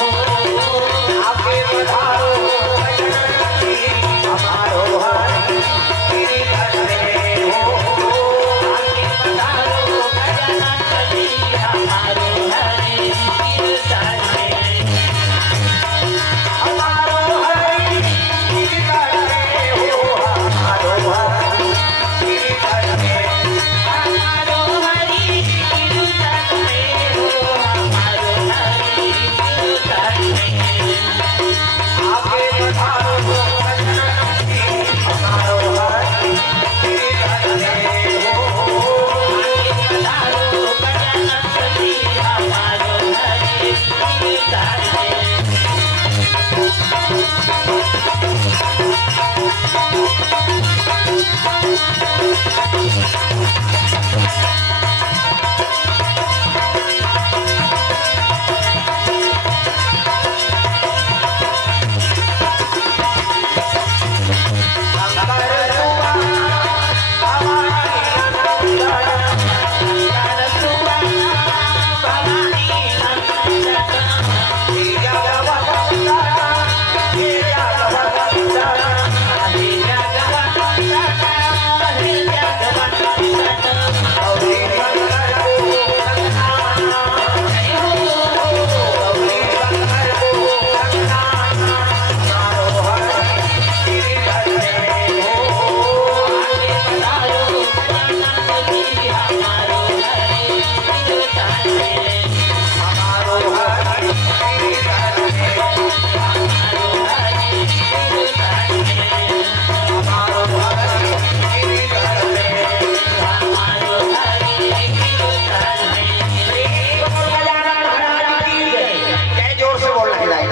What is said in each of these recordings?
हो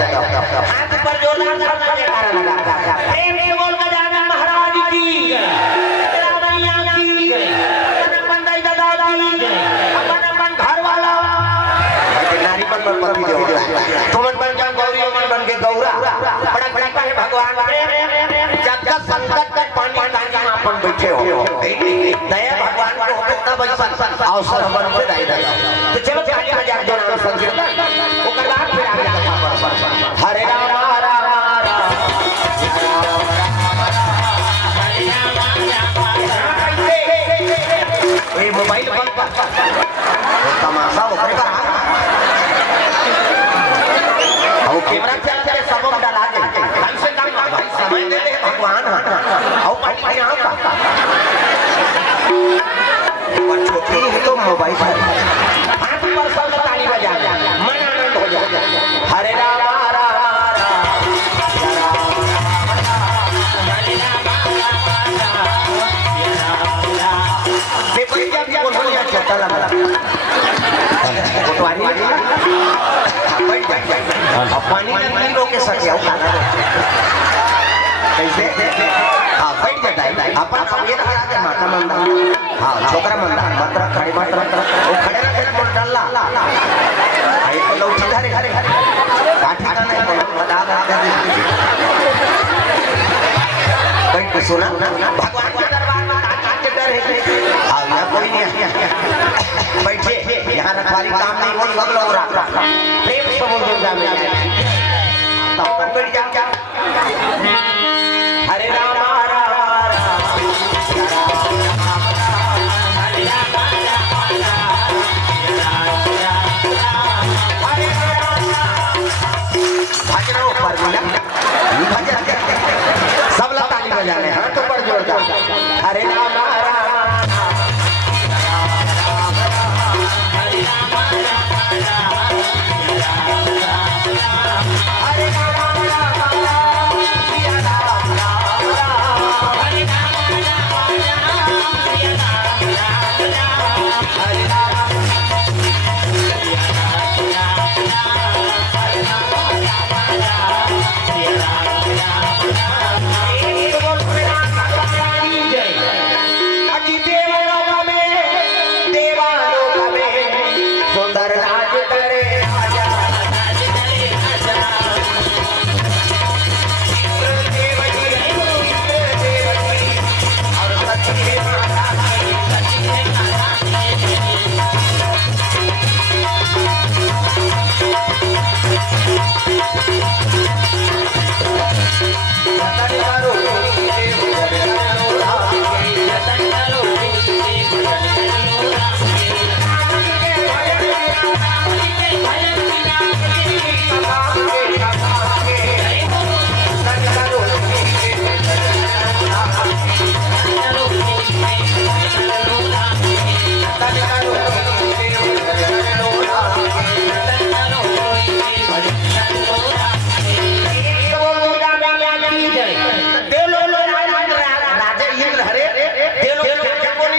हाथ पर जोरदार शब्द के कारण लगा प्रेम से बोल कर जाना महाराज की रामैया की अपन दादा की अपन घर वाला नारी पर पति दे तुमन बन जा गौरी मन बन के गौरा बड़ा बड़ा है भगवान जब तक संकट का पानी टांगे अपन बैठे हो दया भगवान को होता तब ऐसा अवसर हमन पे दाई दाई तो चलो 40,000 जो नाम संकीर्तन ओकर बाद फिर आगे हरे राम राम राम ये मोबाइल बंद तमाशा ओकरे का और कैमरा चलते सबम डाला दे कम से कम भाई समय दे दे भगवान और पानी यहां का छोटी तो मोबाइल हाथ पर सब ताली बजा मन आनंद हो जाए हरे राम राम पेपर जब कौन हो जाए छोटा लगा कोटवानी बैठ जाए पानी नहीं रोके सके कैसे हां बैठ जाता है अपन ये रहा के माता मंदा हां छोकरा मंदा मात्र खड़ी मात्र वो खड़े रहे बोल डालला आई तो लोग घरे घरे काठी का नहीं बता बैठ के सुना भगवान के दरबार में काठी के डर है हां ना कोई नहीं बैठे यहां रखवाली काम नहीं हो सब लोग रख प्रेम से बोल दुर्गा में तब पर बैठ जा हरे राम सब लोग ताली बजाने हाथ ऊपर जोरदार हरे राम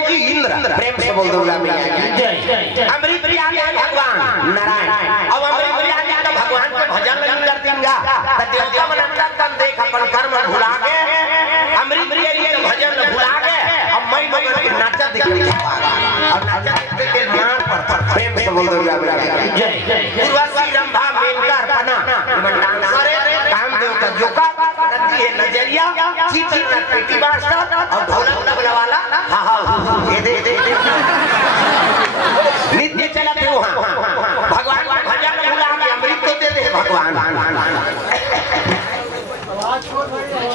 प्रेम से बोल दुर्गा मैया अमृत प्रिया भगवान नारायण अब अमृत प्रिया तो भगवान के भजन लगी करतींगा त देवता मनंता तन देख अपन कर्म भुला के अमृत प्रिया के भजन भुला के अब मैं मगर के नाचा दिख रही और नाचा देख के मान पर प्रेम से बोल दुर्गा मैया जय उर्वशी रंभा मेनका अर्पणा मंडान करे कामदेव का जोका रति है नजरिया चीची पेटी बादशाह और ढोलक तबला वाला हां हां ये दे नित्य चलते हो भगवान का भजन भुला के अमृत तो दे दे भगवान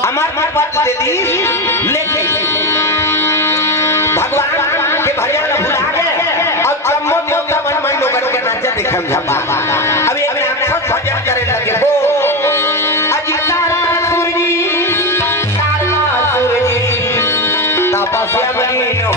अमर पद दे दी लेकिन भगवान के भजन भुला के और ब्रह्म देवता मन में लोगन के नाचे दिखम झपा अभी अभी हम सब भजन करे लगे हो अजितारा सूरजी तारा सूरजी तपस्या बनी हो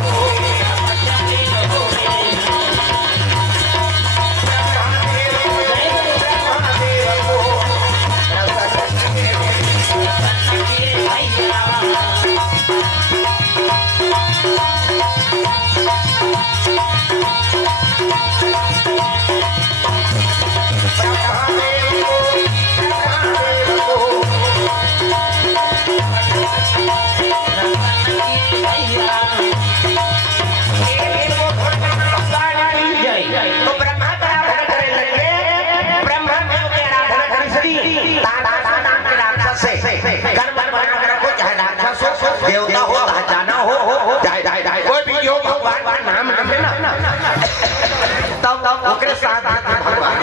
तारकासुर नाम के राक्षस से कर्म बना के रखो, चाहे राक्षस हो, देवता हो, जाना हो, चाहे कोई भी हो, भगवान का नाम लेना तब ओकरे साथ भगवान।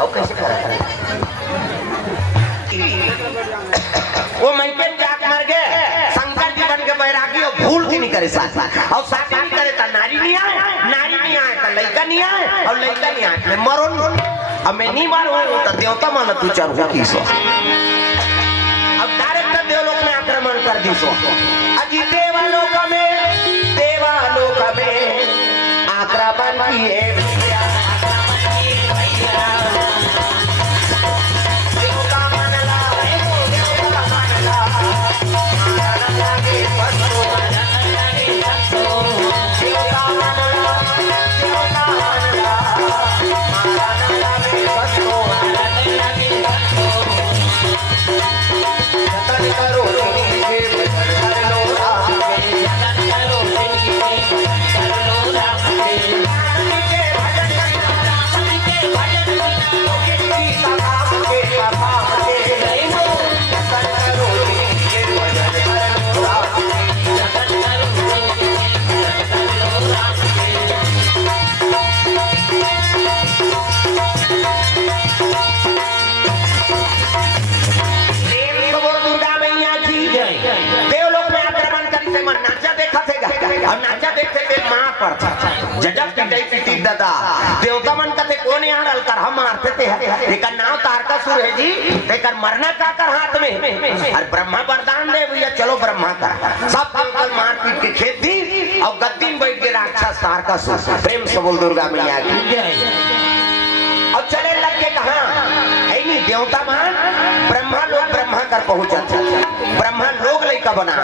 और कैसे करा वो मैकेन जाक मर गए, शंकर जी बन के बैरागी और भूल की नहीं करे साथ और शादी नहीं करे तो नारी नहीं आए, नारी नहीं आए तो लड़का नहीं आए और लड़का नहीं आए तो मरो। अब मैं नहीं मारू तो देवता माना तू चल की सो अब डायरेक्ट देवलोक में आक्रमण कर दी सो अजी देवलोक में आक्रमण किए दादा देवता मन कथे कौन यहाँ डालकर हम मारते थे लेकिन नाव तारकासुर है जी लेकर मरना का कर हाथ में और ब्रह्मा वरदान दे भैया चलो ब्रह्मा का सब देवता मार पीट के खेत दी और गद्दी में बैठ के राक्षस तारकासुर प्रेम से बोल दुर्गा मैया की अब चले लग के कहा है नहीं देवता मान ब्रह्मा लोग ब्रह्मा कर पहुंचा ब्रह्मा लोग लड़का बना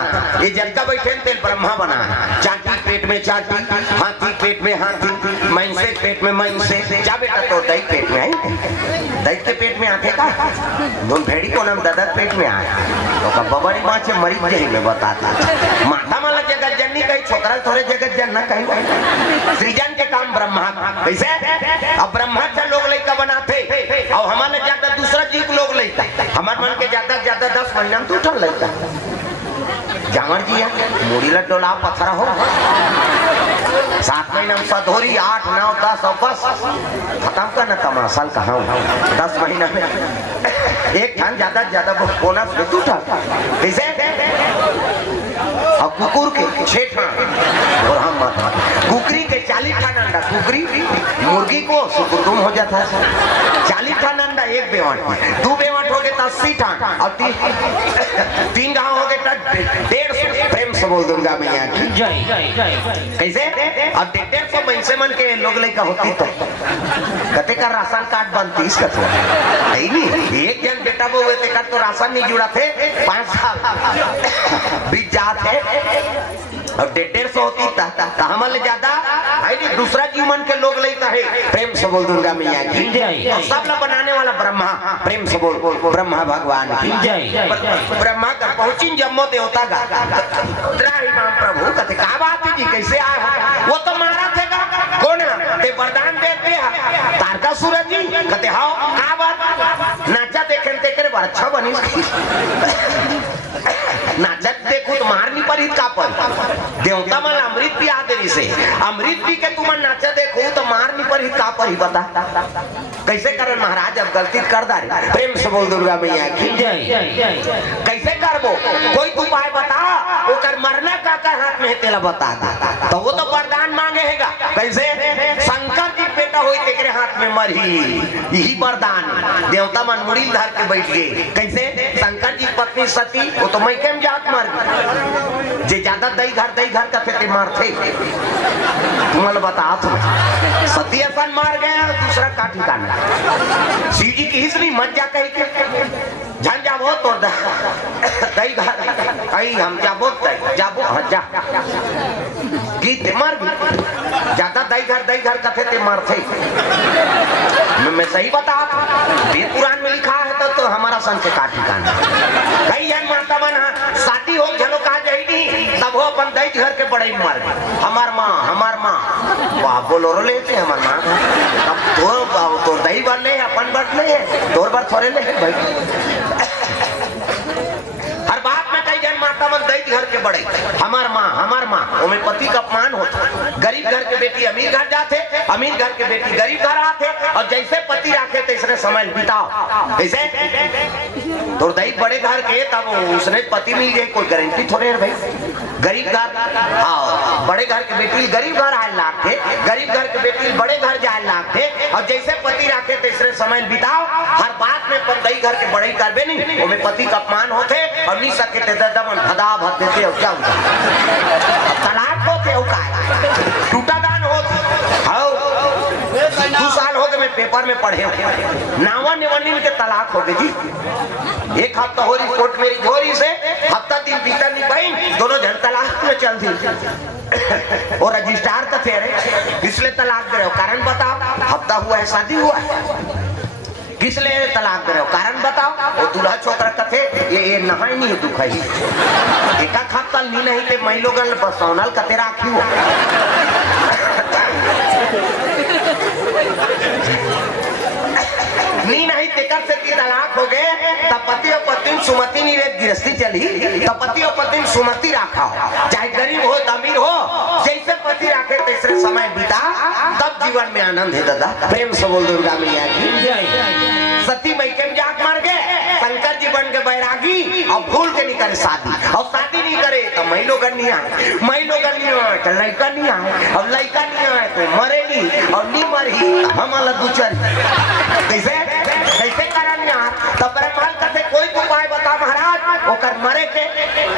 ये जनता बैठे थे ब्रह्मा बना चाटी पेट में चाटी हाथी पेट में हाथी मैंसे पेट में मैंसे जा बेटा तो दही पेट में आई दही के पेट में आते का दोन भेड़ी को नाम दादा पेट में आया तो का बबड़ी मां से मरीज जही में बताता माथा माला जगत जननी कहीं छोकरा थोड़े जगत जन ना कहीं सृजन के काम ब्रह्मा कैसे अब ब्रह्मा से लोग लड़का बनाते और हमारे ज्यादा दूसरा जीव लोग लड़का हमारे मन के ज्यादा 10 महीना तो उठा लड़का जामर जी मुड़ी लड्डोला पत्थर हो 7 महीना में सधोरी 8 9 10 और बस खत्म करना तमाशल कहा 10 महीना में एक ठान ज्यादा बोनस में टूटा कैसे और कुकुर के 6 ठान और हम कुकरी के 40 ठान अंडा कुकरी मुर्गी को सुकुतुम हो जाता है 40 ठान अंडा एक बेवट 2 बेवट हो गए तो 80 ठान और 3 गांव हो गए तो 150 प्रेम से बोल दुर्गा मैया की जय कैसे अब 150 पैसे मन के लोग लड़का होती तो कते का राशन कार्ड बनती इसका तो नहीं एक जन बेटा वो हुए थे तो राशन नहीं जुड़ा थे 5 साल बीत जाते और 150 होती हमारे ज्यादा दूसरा जीवन के लोग लेता है प्रेम से बोल दुर्गा मैया की जय सब लोग बनाने वाला ब्रह्मा प्रेम से बोल ब्रह्मा भगवान की जय ब्रह्मा का पहुंची जम्मो देवता का प्रभु कहते का बात है जी कैसे आए वो तो मारा थे कौन ते वरदान देते तारकासुर जी कहते हाँ का बात नाचा देखे तेरे बार अच्छा बनी नाचत देखो तो मारनी पर ही का पर देवता मन अमृत भी आदरी से अमृत भी के तुम नाचा देखो तो मारनी पर ही का पर ही बता कैसे करे महाराज अब गलती कर दारी प्रेम से बोल दुर्गा मैया की जय कैसे करबो कोई उपाय बता वो कर मरना का हाथ में तेला बता तो वो तो वरदान मांगेगा कैसे शंकर जी बेटा होई तेरे हाथ में मरही यही वरदान देवता मन मुड़ी धर के बैठ गए कैसे शंकर जी पत्नी सती वो तो मैं केम जात मर जे ज्यादा दही घर का थे मारते तुम्हारे बता सती अपन मार गया दूसरा का ठिकाना सीधी की हिस्ट्री मत जा कहीं के जान जाबो तो दही घर कहीं हम जाबो जा गीत मर ज्यादा दही घर का थे मारते मैं सही बता वेद पुराण में लिखा है तो हमारा सन से का ठिकाना कई जन माता बना साथी हो झलो कहा जाए नहीं तब वो अपन दही घर के बड़े मर गए हमार माँ वाह बोलो रो लेते हमार माँ अब तो दही वाले अपन बात नहीं है, तोर बार थोड़े ले भाई। हर बात में कई जन माता मन दई घर के बड़े, हमार माँ ओमे पति का अपमान होता। गरीब घर के बेटी अमीर घर जाते, अमीर घर के बेटी गरीब घर आते, और जैसे पति राखे तैसरे समय बिताओ। ऐसे तो दई बड़े घर के तब उसने पति मिल गए, कोई गारंटी थोड़े है भाई। गरीब घर आओ, बड़े घर के बेटी गरीब घर आए लागते, गरीब घर के बेटी बड़े घर जाए लागते, और जैसे पति राखे तैसरे समय बिताओ। हर बात में दई घर के बड़े करबे नहीं, ओमे पति का अपमान होते, और नहीं सके ते दमन भदा भद देते हो क्या होता। तलाक होते हो का टूटा दान होते। 2 साल हो गए मैं पेपर में पढ़े नावा निवनिन के तलाक हो गए जी। एक हफ्ता हो रही कोर्ट मेरी झोरी से, हफ्ता दिन बीता नहीं भाई, दोनों जन तलाक में चल दी। और रजिस्ट्रार तो थे इसलिए तलाक दे रहे हो, कारण बताओ। हफ्ता हुआ है, शादी हुआ है, किस लिए तलाक दे रहे हो, कारण बताओ। वो दूल्हा छोकरा कथे ये नहाई नहीं है दुख है एका खातल नी नहीं ते मैं लोगन बसौनल कते राखी हो। नी नहीं तेकर से की तलाक हो गए, तब पति और पत्नी सुमति नहीं रे गृहस्थी चली, तब पति और पत्नी सुमति राखा हो, चाहे गरीब हो अमीर हो, जैसे पति राखे तैसे समय बीता, तब जीवन में आनंद है। दादा प्रेम से बोल दुर्गा मैया की। सती मैके जाग मर गए, शंकर जी बन के बैरागी, और भूल के नहीं करे शादी, और शादी नहीं करे तो मैं लोग नहीं आए, मैं लोग नहीं आए तो लड़का नहीं आए, और लड़का नहीं आए तो मरे नहीं, और नहीं मरी हम अलग दूचर। कैसे कैसे करन यार, तब ब्रह्मांड कहते कोई उपाय बता महाराज, ओकर मरे के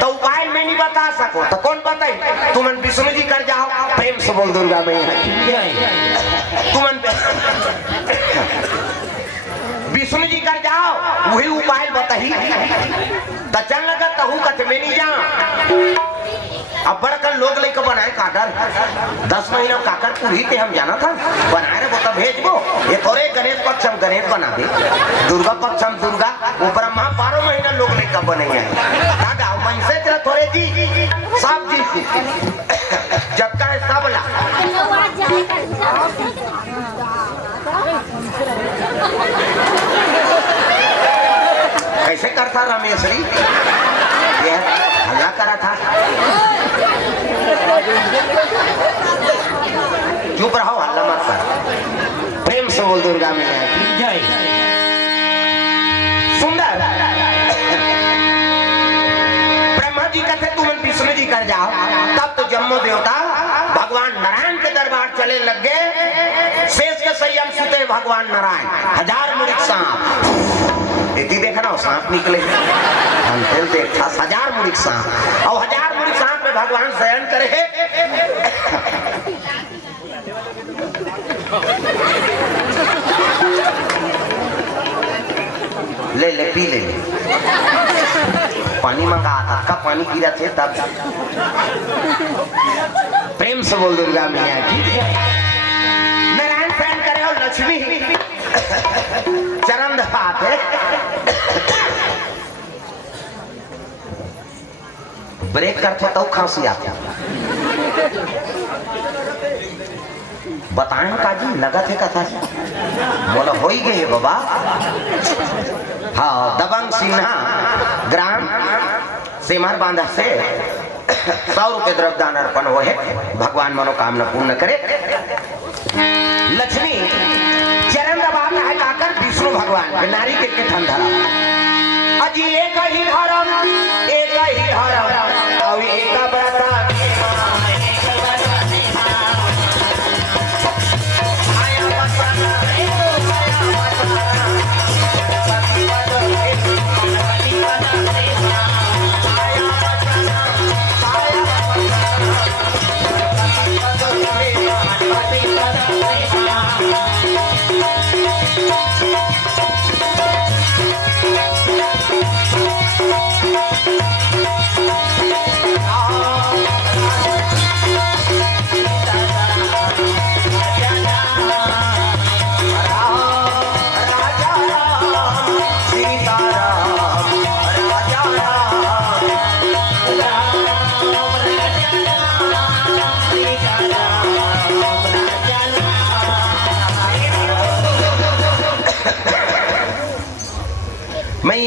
तो उपाय में नहीं बता सको तो कौन बताई, तुमन विष्णु जी कर जाओ। प्रेम से बोल दुर्गा मैया, तुमन विष्णु जी कर जाओ, वही उपाय बताही। तो चल लगा तहु कथ में नहीं जा। अब बड़कर लोग लेकर बनाए काकर 10 महीना काकर पूरी थे हम जाना था बनाए वो तो भेजबो। ये थोड़े गणेश पक्ष हम गणेश बना दे, दुर्गा पक्ष हम दुर्गा, वो ब्रह्मा 12 महीना लोग लेकर बने दादा मनसे तेरा थोड़े जी सब जी जब का है सबला कैसे करता रमेश्वरी ये हल्ला करा था। चुप रहो, हल्ला मत कर। प्रेम से बोल दुर्गा मैया की जय। सुंदर ब्रह्मा जी कहते तुम विष्णु जी कर जाओ, तब तो जम्मो देवता भगवान नारायण के दरबार चले लग गए। शेष के संयम सुते भगवान नारायण, 1000 मुड़िक सांप देखा ना सांप निकले, देखा 1000 मुड़िक सांप, और 1000 मुड़िक सांप में भगवान शयन करे। ले ले पी ले, पानी मंगा था का पानी गिरा थे तब। प्रेम से बोल दुर्गा मैया की। नारायण शयन करे और लक्ष्मी चरण दबाते, ब्रेक करते तो खांसी आती। बताएं काजी लगा थे कथा बोला हो ही गए बाबा। हाँ दबंग सिन्हा ग्राम सेमर बांधा से 100 रुपये द्रव्यदान अर्पण हो है, भगवान मनोकामना पूर्ण करे। लक्ष्मी चरण दबाता है काकर विष्णु भगवान नारी के ठंडा अजी एक ही धर्म एक ही धर्म और एक व्रत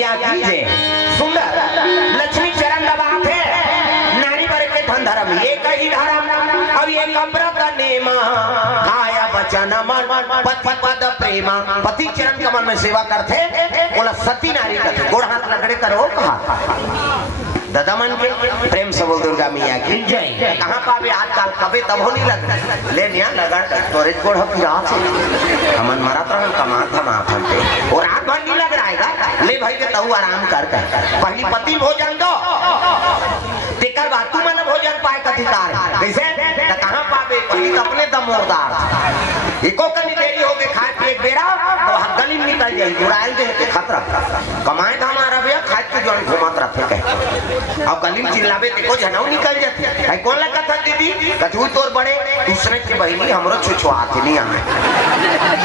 मैया कीजे सुंदर लक्ष्मी चरण दबाते नारी बर के धन धर्म ये कही धर्म अब ये अमृत नेम काया वचन मन पति पद प्रेम पति चरण कमल में सेवा करते बोला सती नारी करते गोड़ हाथ लगड़े करो कहा दादा मन के प्रेम से बोल दुर्गा मैया की जय। कहाँ पावे आजकल कभी तब हो नहीं लग ले निया लगा तोरे गोड़ हम रात से हमन मारा तो हम कमात हम आथन पे और रात भर नहीं लग रहा है ले भाई के तू आराम कर पहली पति भोजन दो तेकर बाद तू मन भोजन पाए अधिकार कैसे कहाँ पावे पहली अपने दमोरदार एको कनी देरी हो के खाए पिए बेरा तो हम गली में निकल जाए उड़ाइल दे खतरा कमाए तो हमारा भैया खाए के जोन घुमात रहते कहे अब गली में चिल्लावे देखो जनऊ निकल जाते है कौन लगा था दीदी कथू तोर बड़े दूसरे के बहिनी हमरो छुछुआते नहीं आए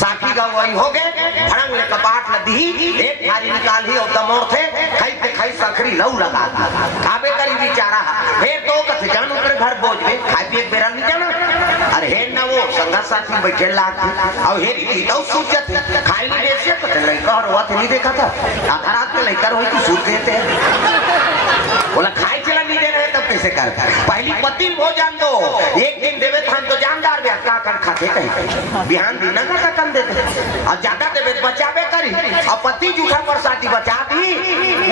साखी गवाई हो गए भड़ंग ले कपाट लदी एक थारी निकाली और दमोर थे खाई सखरी लऊ लगा दी खाबे करी बेचारा फिर तो कथे जान ऊपर घर बोझ में खाई पिए बेरा नहीं जाना अरे हे ना वो संगा साथी बैठे लाग और हेरी दी तो सूझ जाते खाई नहीं देसे तो लड़का और हुआ नहीं देखा था आधा रात में लड़का रोई तो सूझ देते बोला खाई चला नहीं दे रहे तब कैसे कर पहली पति भोजन दो एक दिन देवे हम तो जानदार भी का कर खाते कहीं बिहान दिन का कम देते और ज्यादा देवे बचावे करी और पति जूठा प्रसादी बचा दी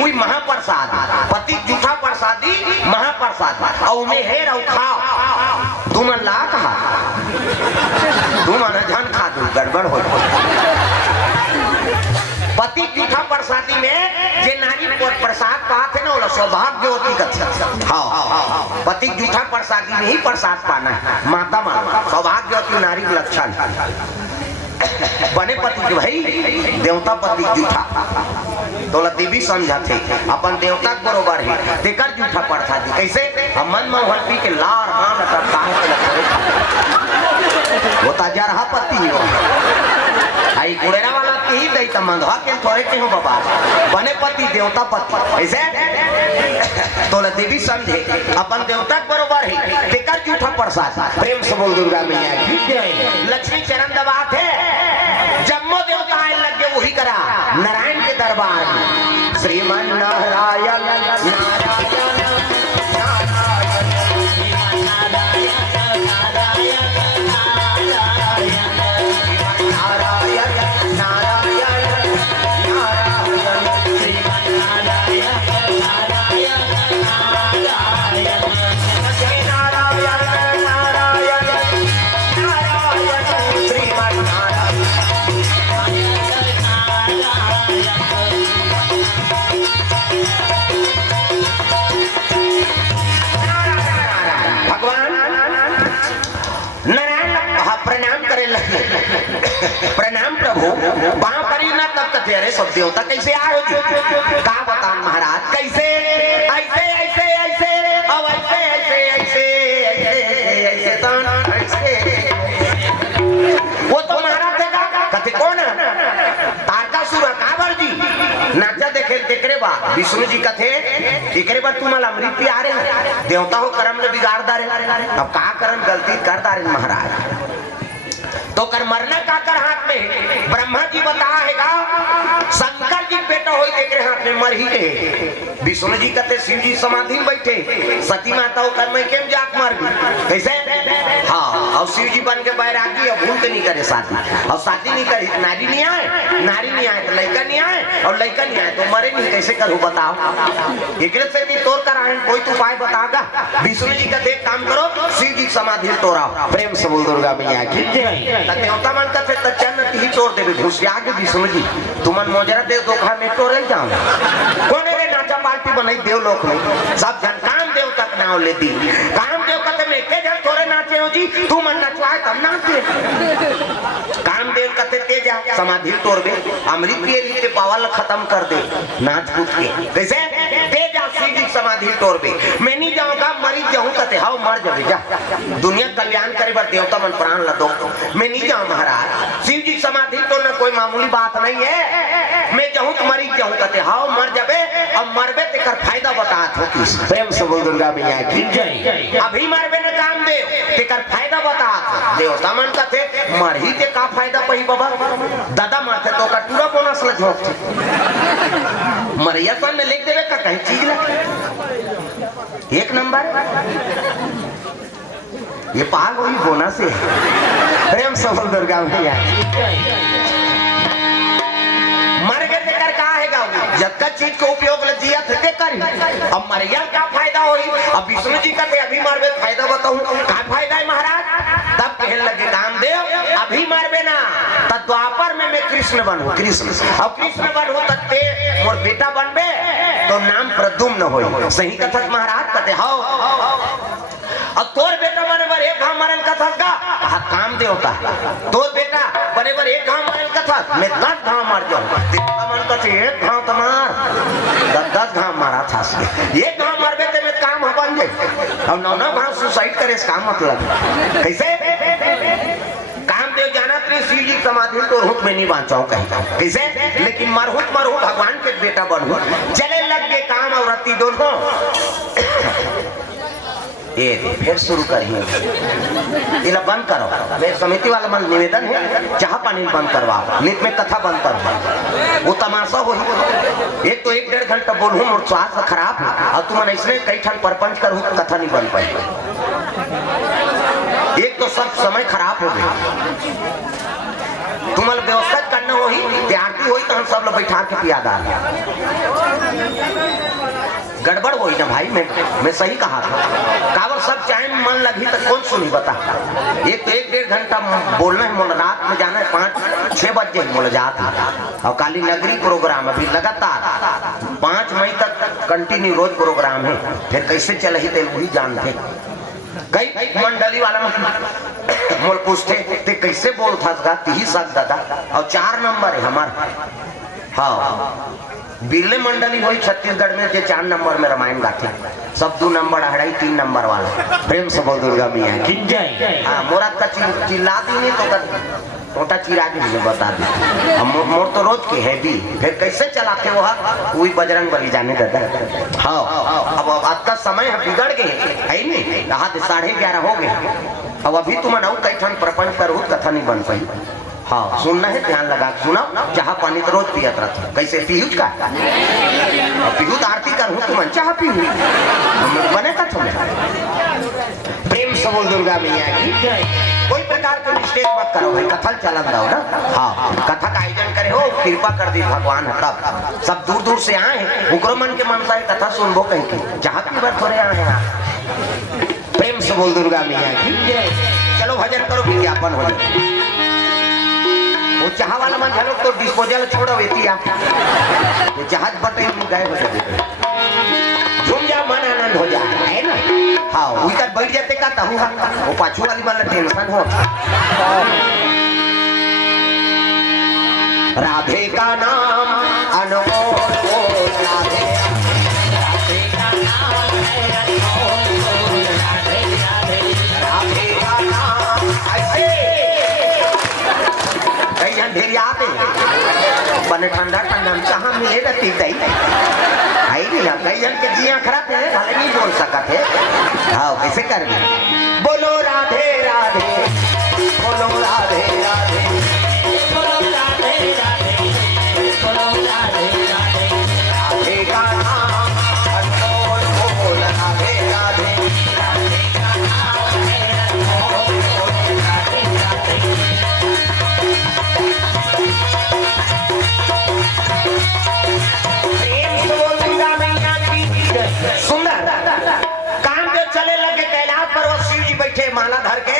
वही महाप्रसाद पति जूठा प्रसादी महाप्रसाद और उन्हें हेर और खाओ तुम ला कहा तुम धन खा दो गड़बड़ हो पति जूठा प्रसादी में जे नारी प्रसाद पाते ना वो सौभाग्य होती कथी हाँ पति जूठा प्रसादी में ही प्रसाद पाना है माता माता सौभाग्य होती नारी लक्षण बने पति के भाई देवता पति जूठा तो देवी समझाते अपन देवता बरोबर है देकर जूठा प्रसादी कैसे हम मन मोहन पी के लार मान करता वो ताजा पति हो आई कुड़ेरा वाला ही दई त मंधवा के थोड़े के हो बाबा बने पति देवता पति ऐसे तो देवी समझे अपन देवता बरोबर है तेकर जूठा प्रसाद प्रेम से बोल दुर्गा मैया की जय। लक्ष्मी चरण दबाते जम्मो देवता आए लगे वही करा नारायण के दरबार में श्रीमन नारायण प्रणाम प्रभु वहां पर ही ना तब तक अरे सब देवता कैसे आए का बता महाराज कैसे ऐसे ऐसे ऐसे अब ऐसे ऐसे ऐसे ऐसे ऐसे ऐसे वो तो महाराज थे कथे कौन तारकासुर कांवर जी नाचा देखे देखरे बा विष्णु जी कथे देखरे बा तुम्हारा अमृत भी आ रहे देवता हो कर्म ने बिगाड़ दारे अब का करन गलती कर दारे महाराज तो कर मरना का कर हाथ में ब्रह्मा जी बताएगा शंकर जी बेटा हो देख रहे हाथ में मर ही गए विष्णु जी कहते शिव जी समाधि में बैठे सती माता हो कर मैं केम जाक मर गई कैसे हाँ और शिव जी बन के बैरागी और भूल के नहीं करे शादी और शादी नहीं करे नारी नहीं आए तो लड़का नहीं आए और लड़का नहीं आए तो मरे नहीं कैसे करूँ बताओ एक से तोड़ कर आए कोई तो उपाय बताओगा विष्णु जी कहते एक काम करो शिव जी समाधि तोड़ा प्रेम से बोल दुर्गा मैया की देवता मन कहते त चन्न ही तोड़ देबे घुस आगे विष्णु जी तुमन मोजरा देव धोखा में तोड़े जाओ कोने रे नाचा पार्टी बनाई देव लोक में सब जन काम देव तक नाव ले दी काम देव कहते में के जन थोड़े नाचे हो जी तू मन नचवाए तब नाचे काम देव कहते तेजा समाधि तोड़ दे अमृत के रीते पावल खत्म कर दे नाच कूद के कैसे तेजा सीधी समाधि तोड़ दे मैं नहीं जाऊंगा मरी जाऊं कहते हाउ मर जाबे जा दुनिया कल्याण करे बर देवता मन प्राण ल दो मैं नहीं जाऊं महाराज शिव जी समाधि तोड़ना कोई मामूली बात नहीं है मैं जाऊं तो मरी जाऊं कहते हाउ मर जाबे अब मरबे ते कर फायदा बतात हो किस प्रेम से बोल दुर्गा मैया की जय। अभी मरबे न काम देव ते कर फायदा बतात देवता मन कहते मर ही के का फायदा पही बाबा दादा मारते तो का टूरा कोना मसला झोंक मरिया सन में लिख देवे का कहीं चीज ला एक नंबर ये पाग वही बोना से प्रेम सफल दुर्गा मैया मर गए कर का है गाँव जब चीज को उपयोग जिया थे करी अब मरिया क्या फायदा हो अब विष्णु जी का अभी मारबे फायदा बताऊं क्या फायदा है महाराज तब कहने लगे कामदेव अभी मारबे ना तब द्वापर में मैं कृष्ण बनूं कृष्ण अब कृष्ण बनूं तब ते मोर बेटा बनबे तो नाम प्रद्युम्न हो सही कथक महाराज कहते हाओ अब तोर बेटा बने बर एक घाव मरल कथा का काम देवता तोर बेटा बने बर एक घाव मरल कथा मैं 10 घाव मार जाऊं मन कथे एक घाव तमार 10 घाव मारा था एक घाव मारबे ते में काम बन जाए अब 9 घाव सुसाइड करे इसका मतलब कैसे कामदेव जाना तो शिव जी समाधि तो रूप में नहीं बांचाऊं कहीं कैसे लेकिन मरहूत भगवान के बेटा बनूं चले लग गए काम और रत्ती दोनों ये फिर शुरू करिए इला बंद करो मेरे समिति वाला मन निवेदन है चाह पानी बंद करवाओ नित में कथा बंद करो वो तमाशा हो एक तो 1-1.5 घंटा बोलूं और स्वास्थ्य खराब है और तुम ऐसे कई ठन परपंच करूं कथा नहीं बन पाई एक तो सब समय खराब हो गया तुम्हारे व्यवस्था करना हो ही आरती हो तो हम सब लोग बैठा के पिया डाल गड़बड़ हो ना भाई मैं सही कहा था कावर सब चाहे मन लगी तो कौन सुनी बता एक 1-1.5 घंटा बोलना है मोल रात में जाना है 5-6 बजे मोल जाता और काली नगरी प्रोग्राम अभी लगातार 5 मई तक कंटिन्यू रोज प्रोग्राम है फिर कैसे चल ही थे वही जानते कई मंडली वाला मोल पूछते ते कैसे बोलता था ही सब दादा और 4 नंबर है हमारा हाँ बिरले मंडली हुई छत्तीसगढ़ में जो 4 नंबर में रामायण गाते सब 2 नंबर 2.5-3 नंबर वाला प्रेम से बोल दुर्गा मैया की जय हाँ मोरा का चिल्ला दी नहीं तो छोटा चिरा के मुझे बता दी मोर तो रोज के है भी फिर कैसे चलाते हो कोई बजरंग बली जाने देता हाँ अब आज का समय बिगड़ गए है नहीं रात 11:30 हो गए अब अभी तुम नौ कई ठन प्रपंच करूँ कथा नहीं बन पाई हाँ सुनना है ध्यान लगा सुना चाह पानी तो रोज पियत रहता कैसे पीयूज का पीयूज आरती करूँ तुम चाह पीयू बने का तुम प्रेम से बोल दुर्गा मैया की कोई प्रकार का मिस्टेक मत करो भाई कथा चलन दो ना हाँ कथा का आयोजन करे हो कृपा कर दी भगवान तब सब दूर दूर से आए उग्र मन के मनसा कथा सुनबो कहीं की जहाँ की बार थोड़े आए हैं प्रेम से बोल दुर्गा मैया की चलो भजन करो विज्ञापन हो जाए वो चाह वाला मन झलोग तो डिस्पोजल छोड़ो वेतिया ये जहाज बटे गए हो जाते झूम जा मन आनंद हो जाए है ना हाँ वही तक बैठ जाते का तहु वो पाछू वाली वाला टेंशन हो राधे का नाम अनमोल राधे राधे का नाम राधे राधे का नाम ऐसे कई अंधेरी आते बने ठंडा ठंडा कहाँ मिले रहती दही आई नहीं ना कई जन के जिया खराब है भले नहीं बोल सकते हाँ कैसे कर बोलो राधे राधे बोलो राधे राधे बोलो राधे राधे बोलो राधे राधे राधे का नाम अनमोल बोल राधे राधे राधे का नाम अनमोल राधे राधे सुंदर काम के चले लगे कैलाश पर वो शिव जी बैठे माला धर के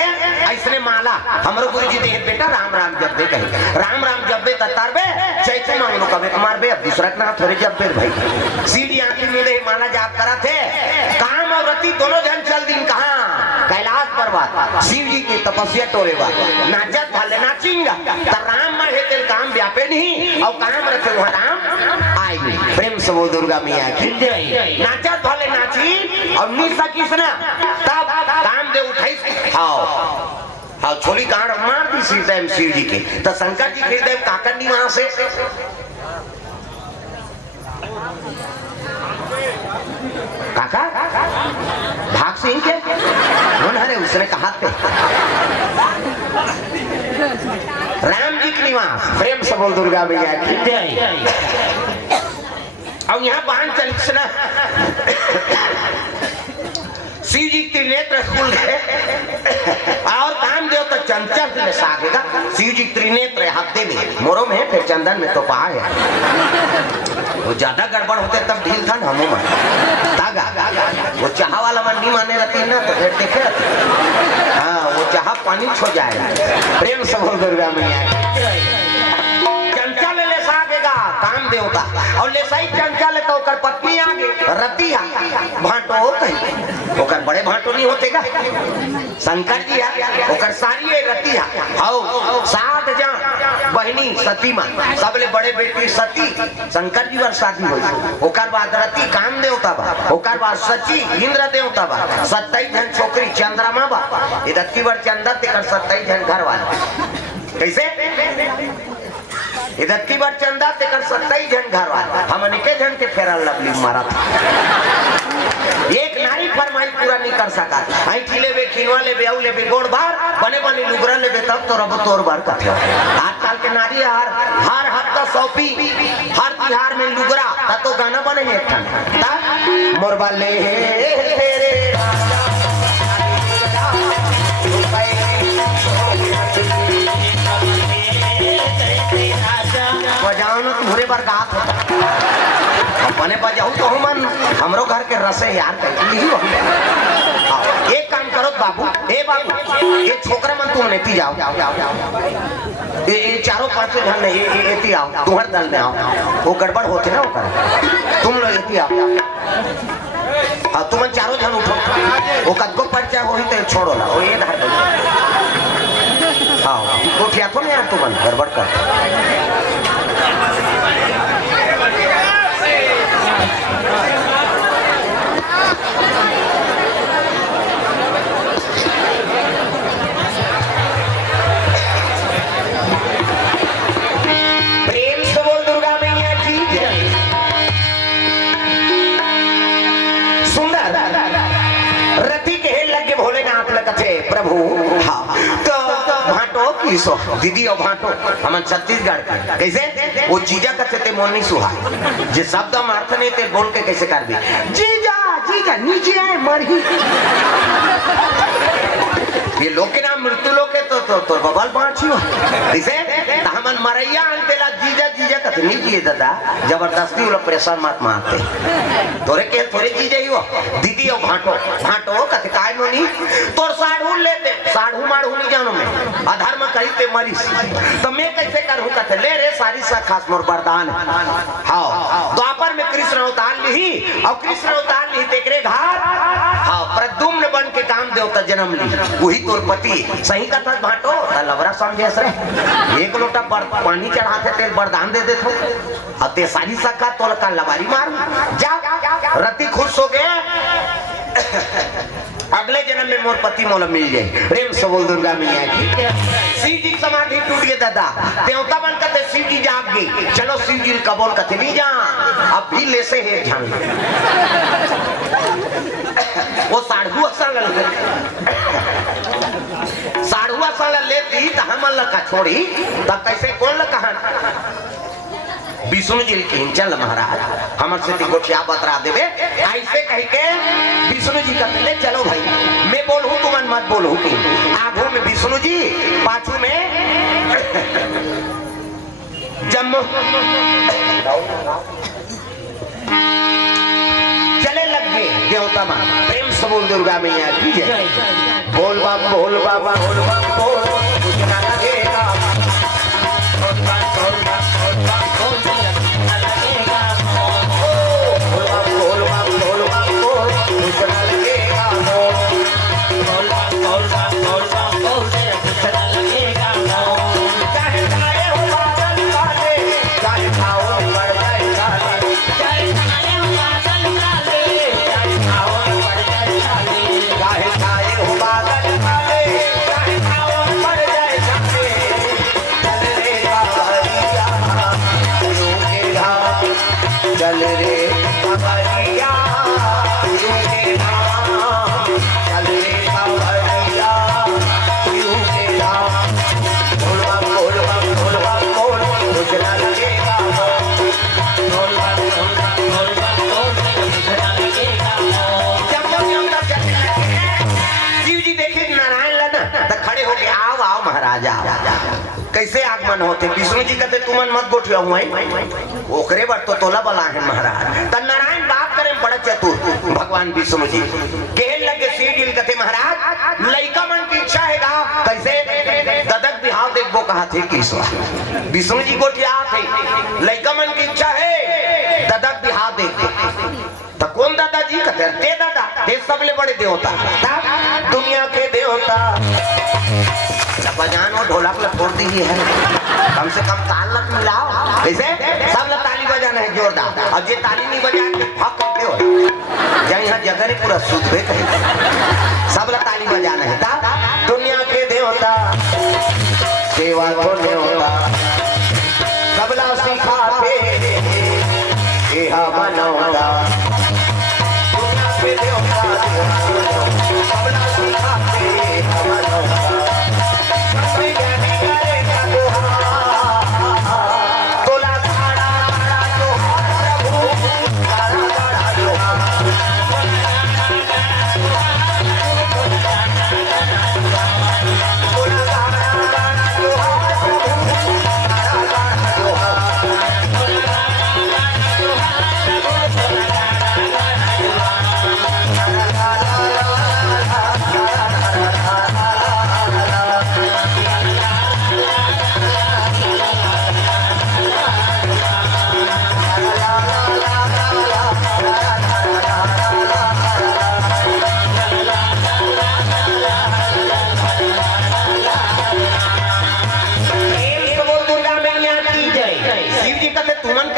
ऐसने माला हमरो गुरु जी देख बेटा राम राम जपबे कहे राम राम जपबे ततारबे जैसे मांग लो कबे मारबे अब दूसरा ना थोड़े जपबे भाई शिव जी आंखी में दे माला जाप करा थे काम और रति दोनों जन चल दिन कहां कैलाश पर्वत शिव जी की तपस्या टोरे बा नाचत भले नाचिंगा त राम में तेल काम व्यापे नहीं और काम रखे वहां राम आई प्रेम से वो दुर्गा मैया की जय नाचत भले नाची और निशा किसना तब काम दे उठाई हां हां छोली कांड मार दी सीता शिव जी के तो शंकर जी हृदय काकंडी वहां से काका भाग सिंह के उन्होंने उसने कहा थे राम जी की निवास प्रेम से बोल दुर्गा मैया की जय। अब यहाँ बाण चलना शिव जी त्रिनेत्र खुल गए और काम देव तो चंचल में सागेगा। शिव जी त्रिनेत्र हफ्ते में मोरों में फिर चंदन में तो पाए वो ज्यादा गड़बड़ होते तब ढील था ना हम तागा वो चाह वाला मन नहीं माने रहती ना तो फिर देखे हाँ वो चाह पानी छो जाएगा। प्रेम से बोल दुर्गा मैया चंचल ले सागेगा काम देवता और ले सही चंचल तो कर पत्नी आगे रतिया भाटो कहीं ओकर बड़े भाटो नहीं होतेगा शंकर जी आ ओकर सारी रतिया आओ साथ जा बहनी सती मां सबले बड़े बेटी सती शंकर जी वर शादी होई ओकर बाद रति काम देवता बा ओकर बाद सची इंद्र देवता बा 27 जन छोकरी चंद्रमा बा ये रति वर चंद्र ते कर 27 जन घर वाले कैसे इधर की बार चंदा ते कर 27 जन घर वाले हम निके जन के फेरा लवली मारा था। एक नारी फरमाई पूरा नहीं कर सका आई लेबे खिनवा लेबे आउ लेबे गोड़ बार बने बने लुगरा लेबे तब तो रब तोर बार कथे आजकल के नारी हर हफ्ता सौंपी हर तिहार में लुगरा ता तो गाना बने एक ठन मोरबा ले तेरे बजाओ ना तुम्हारे बार गात होता अपने बजाऊ तो मन हमरो घर के रसे यार कहती एक काम करो बाबू ए बाबू ये छोकरा मन तुम लेती जाओ ये चारों पांचों जन लेती आओ तुम्हारे दल में आओ वो गड़बड़ होते ना होकर तुम लोग लेती आओ हाँ तुम चारों जन उठो वो कदको परिचय हो ही तो छोड़ो ना वो ये धार हाँ तो क्या तो नहीं यार तुम गड़बड़ कर प्रभु हाँ तो भाटो की सो दीदी और भाटो हम छत्तीसगढ़ के कैसे वो जीजा कहते थे मोनी सुहा जे शब्द हम अर्थ नहीं थे बोल के कैसे कर भी जीजा जीजा नीचे आए मरही ये लोग के नाम मृत्यु लोग के तो बबल पांची हो कैसे हमन मरैया अंतेला जीजा जीजा कहते नहीं किए दादा जबरदस्ती वाला प्रेशर मत मारते तोरे के थोड़े जीजा ही हो दीदी और भाटो भाटो कहते काय मोनी तोर साढ़ू लेते साढ़ू माढ़ू नहीं जानो मैं आधार में कही ते मरीस तो मैं कैसे करूं कहते ले रे सारी सा खास मोर वरदान हाँ द्वापर में कृष्ण अवतार ली और कृष्ण अवतार ली तेरे घर हाँ प्रद्युम्न बन के काम देवता जन्म ली वही तोर पति सही कथा भाटो लवरा समझे सर एक लोटा पानी चढ़ाते तेल वरदान दे देते हो ते सारी सका तोल का लवारी मार जा रति खुश हो गए अगले जन्म में मोर पति मोला मिल जाए प्रेम से बोल दुर्गा मैया की शिव जी समाधि टूट गए दादा देवता बन करते शिव जी जाग गई चलो शिव जी का बोल करते नहीं जा अब भी ले से है ध्यान वो साढ़ू साढ़ुआ लेती तो हम लका छोड़ी तब कैसे कौन लगा विष्णु जी के चल महाराज हमर से गोठिया बतरा देवे ऐसे कह के विष्णु जी कहते चलो भाई मैं बोलूं तुम मत बोलो कि आगू में विष्णु जी पाछू में जम्मू चले लग गए देवता मां प्रेम से बोल दुर्गा मैया की जय बोल बाबा बोल बाबा बोल बाबा बोल कुछ ना लगेगा चल रे पगड़िया के नाम चल रे पगड़िया के नाम बोलवा बोलवा बोलवा होते विष्णु जी कहते तुमन मत गोठिया हुआ ओकरे बार तो तोला बला है महाराज त नारायण बात करे बड़ा चतुर भगवान विष्णु जी कहने लगे सीढ़ी कहते महाराज लड़का मन की इच्छा है गा कैसे ददक बिहाव देखबो कहा थे किसवा विष्णु जी गोठिया थे लड़का मन की इच्छा है ददक बिहाव देखबो तो कौन दादाजी कहते ते दादा ते सबले बड़े देवता दुनिया के देवता बजान और ढोलक ल फोड़ दी है कम से कम ताल लग मिलाओ वैसे सब लोग ताली बजाना है जोरदार और जे ताली नहीं बजा के फक करते हो जहाँ यहाँ जगह नहीं पूरा सूद पे कहीं सब लोग ताली बजाना है ता दुनिया के देवता सेवा करने होता सब लोग सिखाते केहा बनौता दुनिया के देवता सब लोग सिखाते बनौता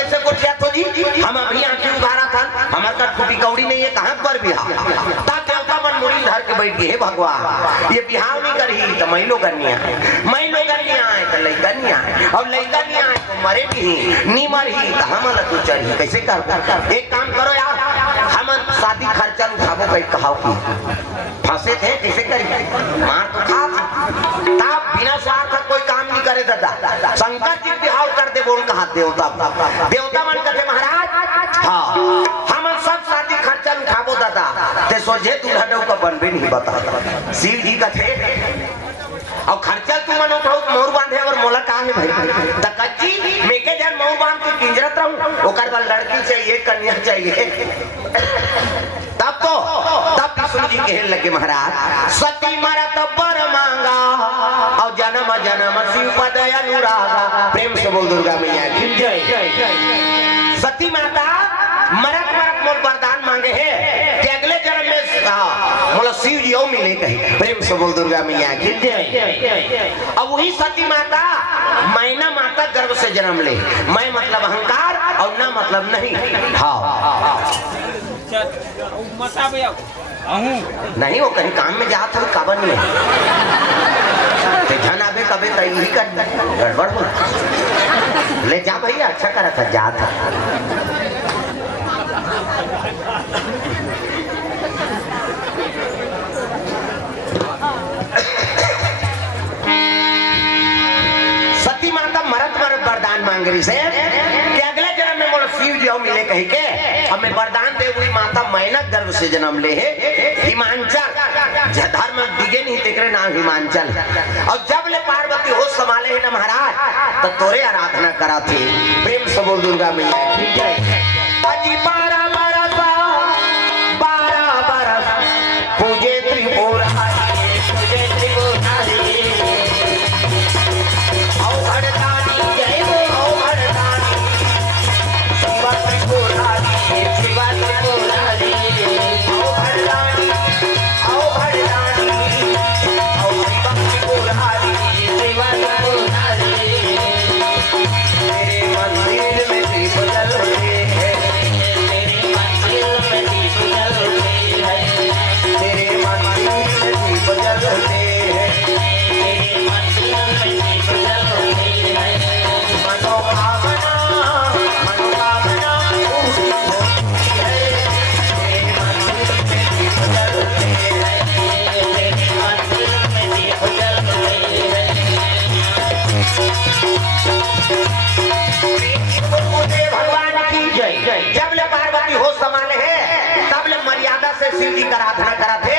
हम अभी आंखें उगारा था हमारे का खुटी कौड़ी नहीं है कहाँ पर बिहार देवता मन मुड़ी धर के बैठ गए भगवान ये बिहाव नहीं करी तो महिलो कन्या महिलो कन्या आए तो लैकन्या और लैकन्या आए तो मरे भी नी मर ही तो हम तू चढ़ी कैसे कर एक काम करो यार हम शादी खर्चा उठाबो कहीं कहाओ की फंसे थे कैसे करी मार तो खा ता बिना स्वार्थ कोई काम नहीं करे दादा शंकर जी बिहाव कर दे बोल कहा देवता देवता मन कहते महाराज हाँ हम सब शादी खर्चा उठाबो दादा ते सोझे दुल्हनों का बनबे नहीं बता शिव जी का थे और खर्चा तुम मन उठाओ मोर बांधे और मोला का है भाई त कच्ची मेके जन मोर बांध के किंजरत रहूं ओकर बाद लड़की चाहिए कन्या चाहिए तब विष्णु जी कहने लगे महाराज सती मारा तब बर मांगा और जन्म जन्म शिव पद अनुरागा प्रेम से बोल दुर्गा मैया की जय सती माता मरक मरक मोल वरदान मांगे है कि अगले जन्म में मोला शिव जी और मिले कहीं प्रेम से बोल दुर्गा मैया की जय अब वही सती माता मैना माता गर्भ से जन्म ले मैं मतलब अहंकार और ना मतलब नहीं हाँ नहीं वो कहीं काम में जात हो काबर नहीं धन आवे कभी तय कर गड़बड़ हो ले जा भैया अच्छा करा था जात सती माता मरत मरत वरदान मांग रही से कि अगले जन्म में मोर शिव जी मिले कही के अब मैं वरदान दे हुई माता मैना गर्भ से जन्म ले है हिमांचल धर्म दिगे नहीं तेरे नाम हिमांचल और जब ले पार्वती हो संभाले है ना महाराज तो तोरे आराधना करा थे प्रेम से बोल दुर्गा मैया की जय 12 बरस पूजे त्रिपुरारी पूजे त्रिपुरारी औ भड़कानी जय हो औ भड़कानी शिवा त्रिपुरारी शिवा त्रिपुरारी औ भड़कानी औ भड़कानी औ शिवा त्रिपुरारी शिवा त्रिपुरारी तेरे मंदिर में दीप जलते हैं तेरे मंदिर में दीप जलते हैं तेरे मंदिर में दीप जलते हैं तेरे मंदिर में दीप जलते हैं मनोकामना मनोकामना पूरी होती है तेरे मंदिर में दीप जलते हैं तेरे मंदिर में दीप जलते हैं भगवान की जय जब ले पार्वती हो संभाले है तब ले मर्यादा से शिव जी का आराधना करा थे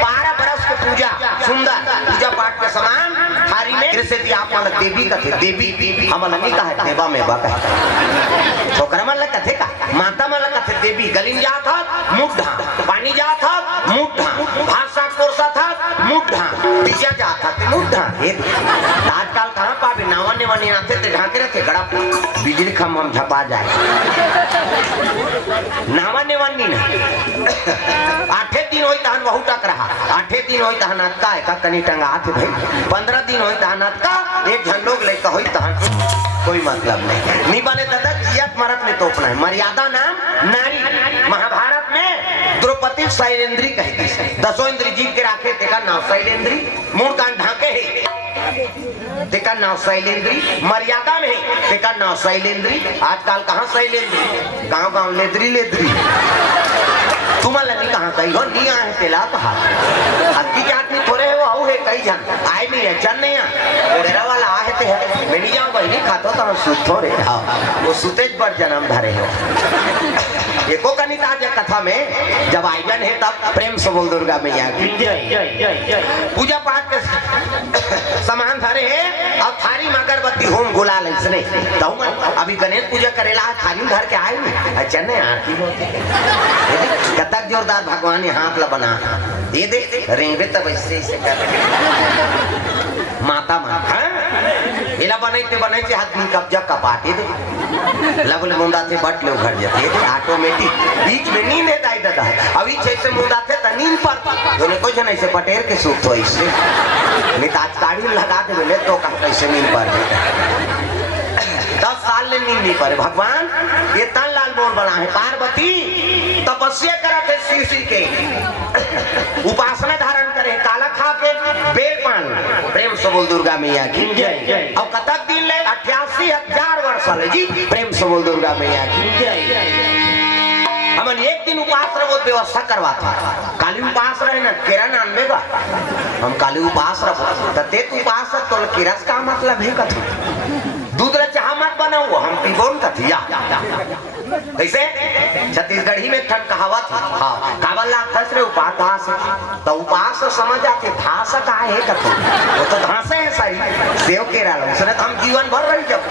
12 बरस के पूजा सुंदर पूजा पाठ के समान थारी में जैसे कि आप वाला देवी का थे देवी हम नहीं कहा देवा में बा कहे छोकरा मन कथे का माता मन कथे देवी गलिन जा था मुठा पानी जा था मुठा भाषा कोरसा था मुठा पिजा जा था ते मुठा हे आजकल कहां पावे नावने वने आते ते ढाके रखे गड़ा बिजली खम हम झपा जाए नावने वनी ना 8 दिन होई तहन बहु टक रहा 8 दिन होई तहन अटका का कनी टंगा हाथ भाई 15 दिन होई तहन अटका एक झंडोग लेके होई तहन कोई मतलब नहीं बने दादा जियत मरत में तोपना है मर्यादा नाम नारी महाभारत में द्रौपदी शैलेंद्री कहती है 10 इंद्री जीत के राखे तेका नाम शैलेंद्री मुंह कान ढाके है तेका नाम शैलेंद्री मर्यादा में तेका नाम शैलेंद्री आजकल कहां शैलेंद्री गांव गांव लेद्री लेद्री तुम्हारा नहीं कहां कही हो नहीं आए तेला कहा अक्की के आदमी थोड़े है वो है कई जन आए नहीं है चल नहीं है मेरा वाला आए थे है मैं नहीं जाऊं भाई नहीं खाता तो हम सुतो रे हां वो सुतेज पर जन्म धरे हो एको कनिता जे कथा में जब आईबन है तब प्रेम से बोल दुर्गा मैया की पूजा पाठ के सामान धरे है और थारी में अगरबत्ती होम गुलाल इसने तो अभी गणेश पूजा करेला थारी धर के आए नहीं अच्छा नहीं आरती होती कतक जोरदार भगवान हाथ ला बना दे दे रेंगे तब ऐसे कर माता मां इला बनाइते हाथ में कब्जा कपाटे दे लगल मुंडा थे बट लो घर जाते थे ऑटोमेटिक बीच में नींद है दाई दादा अभी जैसे मुंडा थे त नींद पर दोनों कुछ नहीं से पटेर के सूत हो इससे नहीं तो आज काढ़ी लगा दे बोले तो कैसे नींद पर 10 साल ले नींद नहीं पड़े भगवान ये तन लाल बोल बना है पार्वती तपस्या करते शिव के उपासना धारण करे काला खा के बेल पान प्रेम से बोल दुर्गा मैया की जय और कतक दिन ले 88,000 वर्ष ले जी प्रेम से बोल दुर्गा मैया की जय हमन एक दिन उपास रहो व्यवस्था करवा था काली उपास रहे ना केरा नाम में का हम काली उपास रहो तते उपास तो किरस का मतलब है कथी दूध ला चाह मत बनाओ हम पीबोन कथिया कैसे छत्तीसगढ़ी में ठन कहावत हां कावल ला फस रे उपास तो उपास समझ आके धास का है कथो वो तो धास है सही सेव केरा लो सुने हम जीवन भर रही जब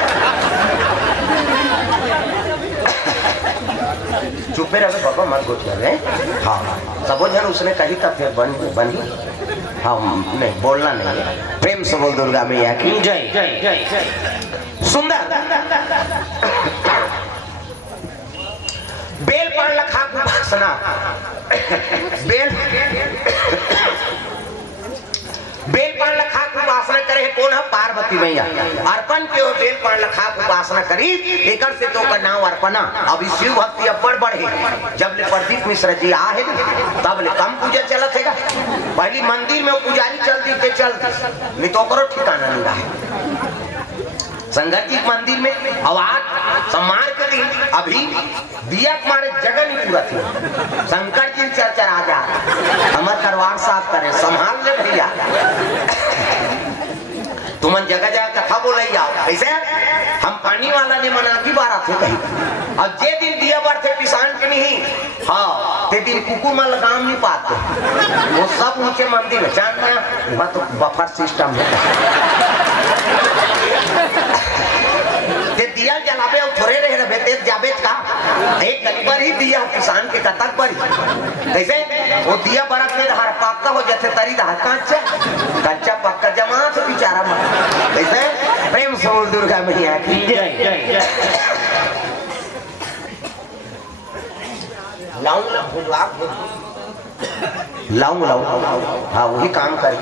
चुप रहे बाबा मत कुछ कर रहे हाँ सबो जन उसने कही तब फिर बनी हाँ नहीं बोलना नहीं प्रेम से बोल दुर्गा मैया की जय जय जय जय सुंदर बेल पर लखा उपासना बेल पर लखा उपासना करे कौन है पार्वती मैया अर्पण के बेल पर लखा उपासना करी एकर से तो का नाम अर्पणा अभी शिव भक्ति अब्बड़ बढ़े जब ले प्रदीप मिश्र जी आ है तब ले कम पूजा चलत हैगा पहली मंदिर में पुजारी चलती के चलती नहीं तो करो ठिकाना नहीं रहा संगत जी मंदिर में आवाज सम्मान के दिन अभी दिया हमारे जगह नहीं पूरा थी शंकर जी चर्चा राजा हमारे दरबार साफ करे संभाल ले भैया तुमन जगह जगह कथा बोले जाओ ऐसे हम पानी वाला ने मना की बारा थे कहीं अब जे दिन दिया बार थे किसान के नहीं हाँ ते दिन कुकुर में लगाम नहीं पाते वो सब ऊंचे मंदिर में जानना तो बफर सिस्टम है ते दिया जलावे और थोड़े रहे बेते जाबे का एक गलीबर ही दिया किसान के कतक पर कैसे वो दिया बरत में हर पक्का हो जाते तरी रहा कच्चा पक्का जमा से बेचारा मर कैसे प्रेम से बोल दुर्गा मैया की जय लाऊं हाँ वही काम करे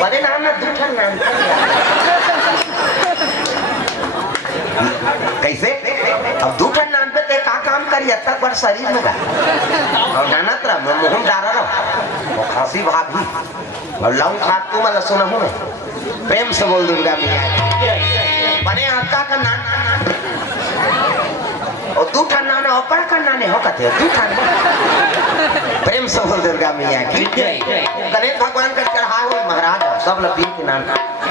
बड़े नाम ना दूठा नाम कैसे अब दूठन नाम पे ते का काम करी तक पर शरीर में का और नानत रहा मैं मुंह डारा रहा वो खांसी भागी और लाऊं खात तू मला सुना हूं मैं प्रेम से बोल दुर्गा मैया बने आका का नाम और दूठन नाम है ऊपर का नाम है हो कथे दूठन प्रेम से बोल दुर्गा मैया की जय गणेश भगवान का चढ़ाए हुए महाराज सब लपी के नाम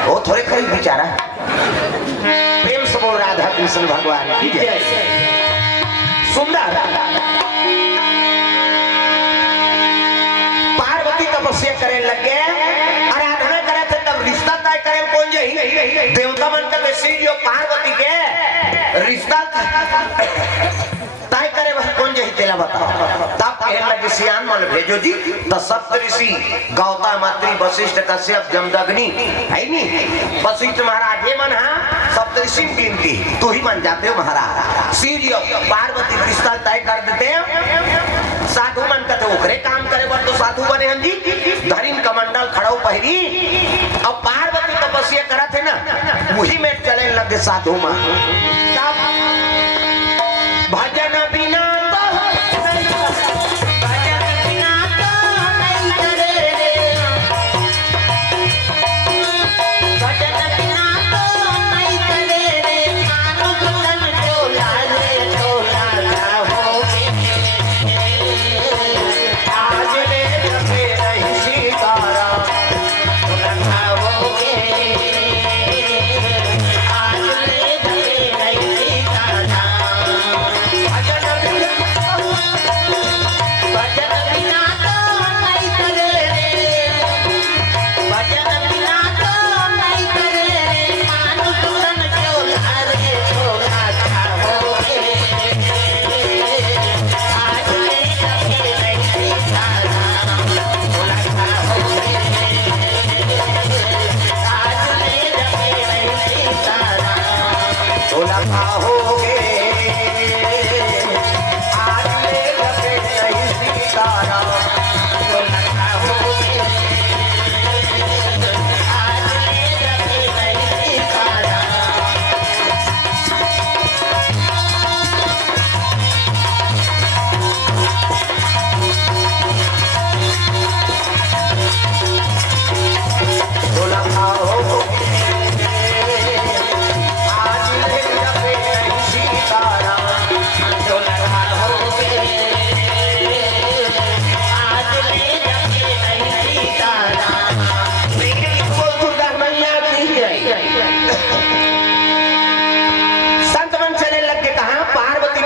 वो थोड़े खरीद बेचारा प्रेम से बोल राधा कृष्ण भगवान की जय सुंदर पार्वती तब तपस्या करे लगे, आराधना करे थे, तब रिश्ता तय करे कौन जही देवता मन के शिव और पार्वती के रिश्ता तय करे वह कौन जही तेला बताओ। तब कहने लगे सियान मन भेजो जी। तो सप्त ऋषि गौतम अत्रि वशिष्ठ कश्यप जमदग्नि है नी वशिष्ठ महाराज ये मन हाँ सप्त ऋषि गिनती तू ही मन जाते हो महाराज। शिव जी और पार्वती रिश्ता तय कर देते हैं। साधु मन कहते ओकरे काम करे बर तो साधु बने हम जी। धरिन कमंडल खड़ो पहरी और पार्वती तपस्या करा थे ना वही में चले लगे साधु मन। तब भजन बिना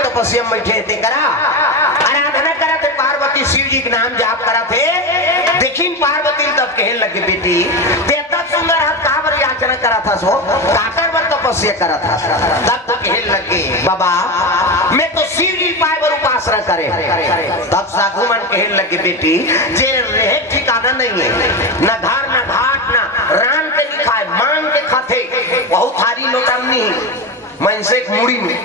तपस्या में बैठे थे करा आराधना करा थे पार्वती शिव जी के नाम जाप करा थे। देखिन पार्वती तब कहने लगे बेटी बेटा सुंदर हाथ काबर याचना करा था सो काकर बर तपस्या करा था। तब तो कहने लगे बाबा मैं तो शिव जी पाए बर उपासना करे। तब साधु मन कहने लगे बेटी जे रहे ठिकाना नहीं है न घर न घाट न रान के नहीं खाए मांग के खाते बहुत थारी लोटामनी मन से मुड़ी में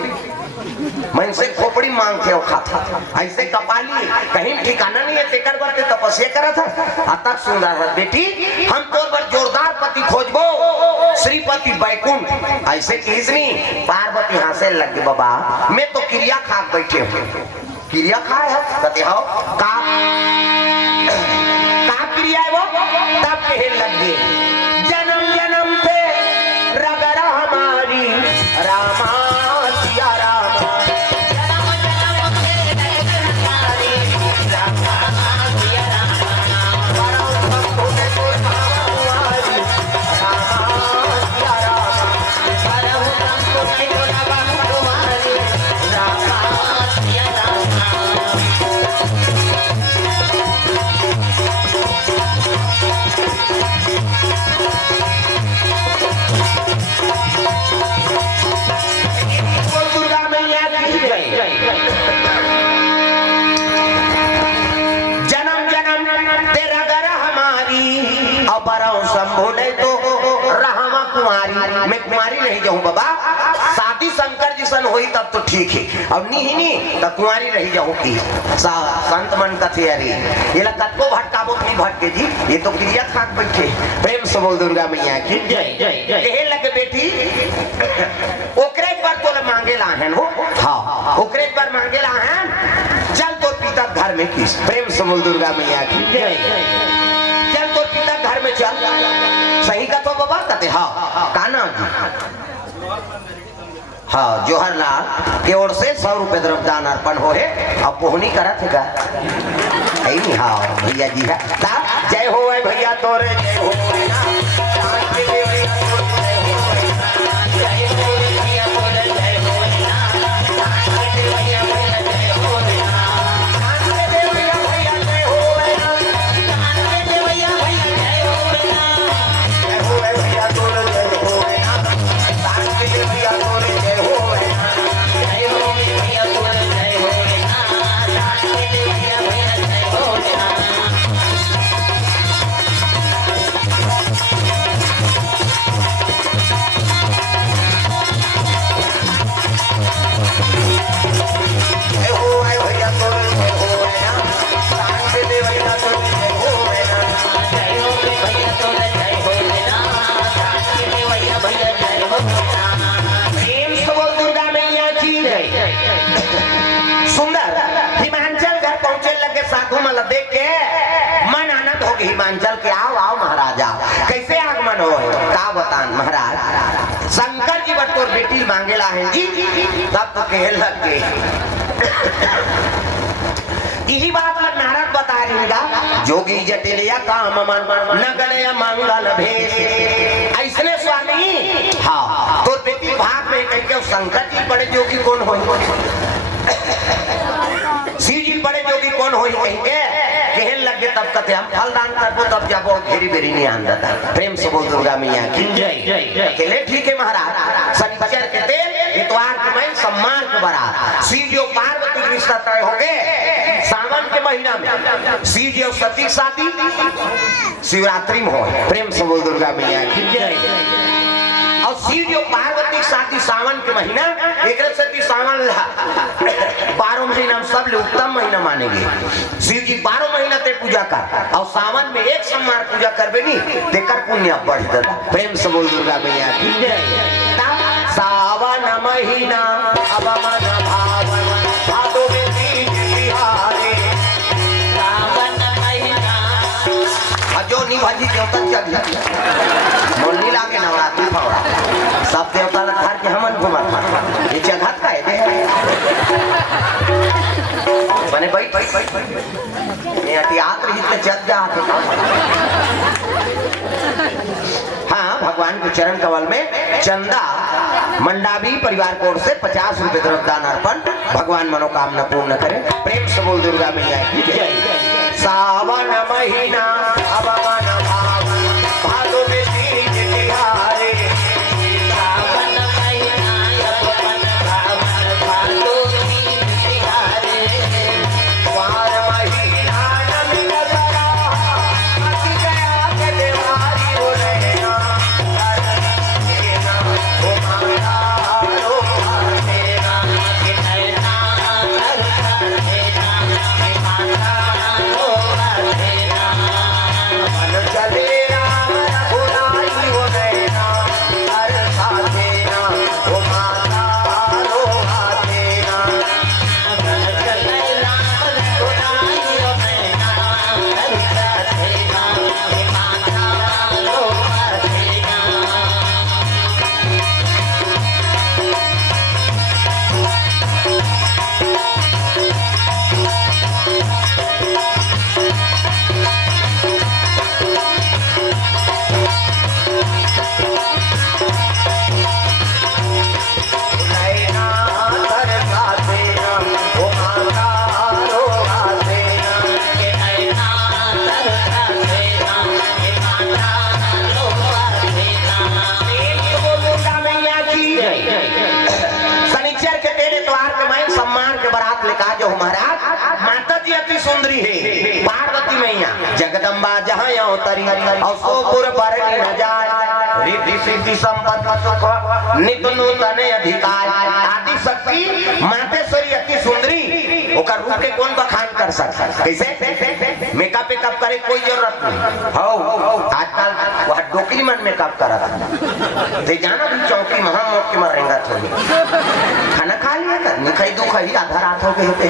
मन से खोपड़ी मांगते हो खाता ऐसे कपाली कहीं ठिकाना नहीं है तेकर बरते तपस्या करा था। अतक सुंदर बेटी हम तोर पर जोरदार पति खोजबो श्रीपति बैकुंठ ऐसे किसनी पार्वती हासे लगे बाबा मैं तो क्रिया खा बैठे हूँ क्रिया खाए हो कहते हो का क्रिया है वो। तब कहे लगे जन्म जन्म से रगड़ा हमारी रामा मैं कुमारी नहीं जाऊं बाबा शादी शंकर जी सन हुई तब तो ठीक है अब नहीं तब कुमारी रही जाऊं की संत मन का तैयारी ये लगा को भटकाबो नहीं भटके जी ये तो क्रिया खाक बैठे। प्रेम से बोल दुर्गा मैया की जय जय कहे लगे बेटी ओकरे पर तो मांगे लाहन हो हाँ ओकरे पर मांगे लाहन चल तो पिता घर में किस। प्रेम से बोल दुर्गा मैया की जय चल तो पिता घर में चल सही का तो बाबा कहते हाँ का नाम जी हाँ जवाहरलाल के ओर से 100 रुपए द्रव्यदान अर्पण हो है अब पोहनी करा थे का हाँ भैया जी है जय हो भैया तोरे जय हो साधु मतलब देख के मन आनंद हो गई हिमांचल के आओ आओ महाराजा कैसे आगमन हो का बतान महाराज शंकर जी बटोर बेटी मांगेला है जी तब तो कह लग गए यही बात नारद बता रही जोगी जटिलिया काम नगणय मंगल भेष ऐसने स्वामी हाँ तो बेटी भाग में कह के शंकर जी बड़े जोगी कौन हो शिव जी बड़े जोगी कौन हो कह के कहन लगे तब कथे हम फलदान करबो तब जाबो घेरी बेरी नहीं आंदा था प्रेम से बोल दुर्गा मैया की जय कहले ठीक है महाराज शनिचर के तेल इतवार के मैं सम्मान के बारात शिव जी और पार्वती की रिश्ता तय हो गए सावन के महीना में शिव जी और सती शादी शिवरात्रि में हो प्रेम से बोल दुर्गा मैया की जय और शिव जी और पार्वती की शादी सावन के महीना एक सती सावन 12 महीना में सब लोग उत्तम महीना मानेंगे शिव जी 12 महीना ते पूजा कर और सावन में एक सम्मान पूजा करबे नहीं तेकर पुण्य बढ़ जाता प्रेम से बोल दुर्गा मैया की जय सावन महीना अब मन भावन भादो में तीज तिहारे सावन महीना जो नहीं भाजी देवता चल मोली लागे नवरात्रि फावड़ा सब देवता लग घर के हमन घुमा ये जगह का है बने बैठ ये अटियात रही तो जग जाते हाँ भगवान के चरण कमल में चंदा मंडावी परिवार कोड से 50 रुपए द्रव्यदान अर्पण भगवान मनोकामना पूर्ण करे प्रेम से बोल दुर्गा मैया की जय सावन महीना अब मन भावन भादो में तीज तिहारे सावन महीना अब मन भावन भादो तीज तिहारे वार महीना नंद सरा अति गया के देवारी हो रहना जगदम्बा जहाँ अवतरी और सोपुर पर न जाए रिद्धि सिद्धि संपत्ति सुख नित नूतन अधिकार आदि शक्ति मातेश्वरी अति सुंदरी ओकर रूप के कौन बखान कर सकता कैसे मेकअप वेकअप करे कोई जरूरत नहीं हो आजकल वह डोकरी मन मेकअप करत ते जाना भी चौकी महा मोट के मरेंगा थोड़ी खाना खा लिया कर निखाई दो खाई आधा रात हो गई होते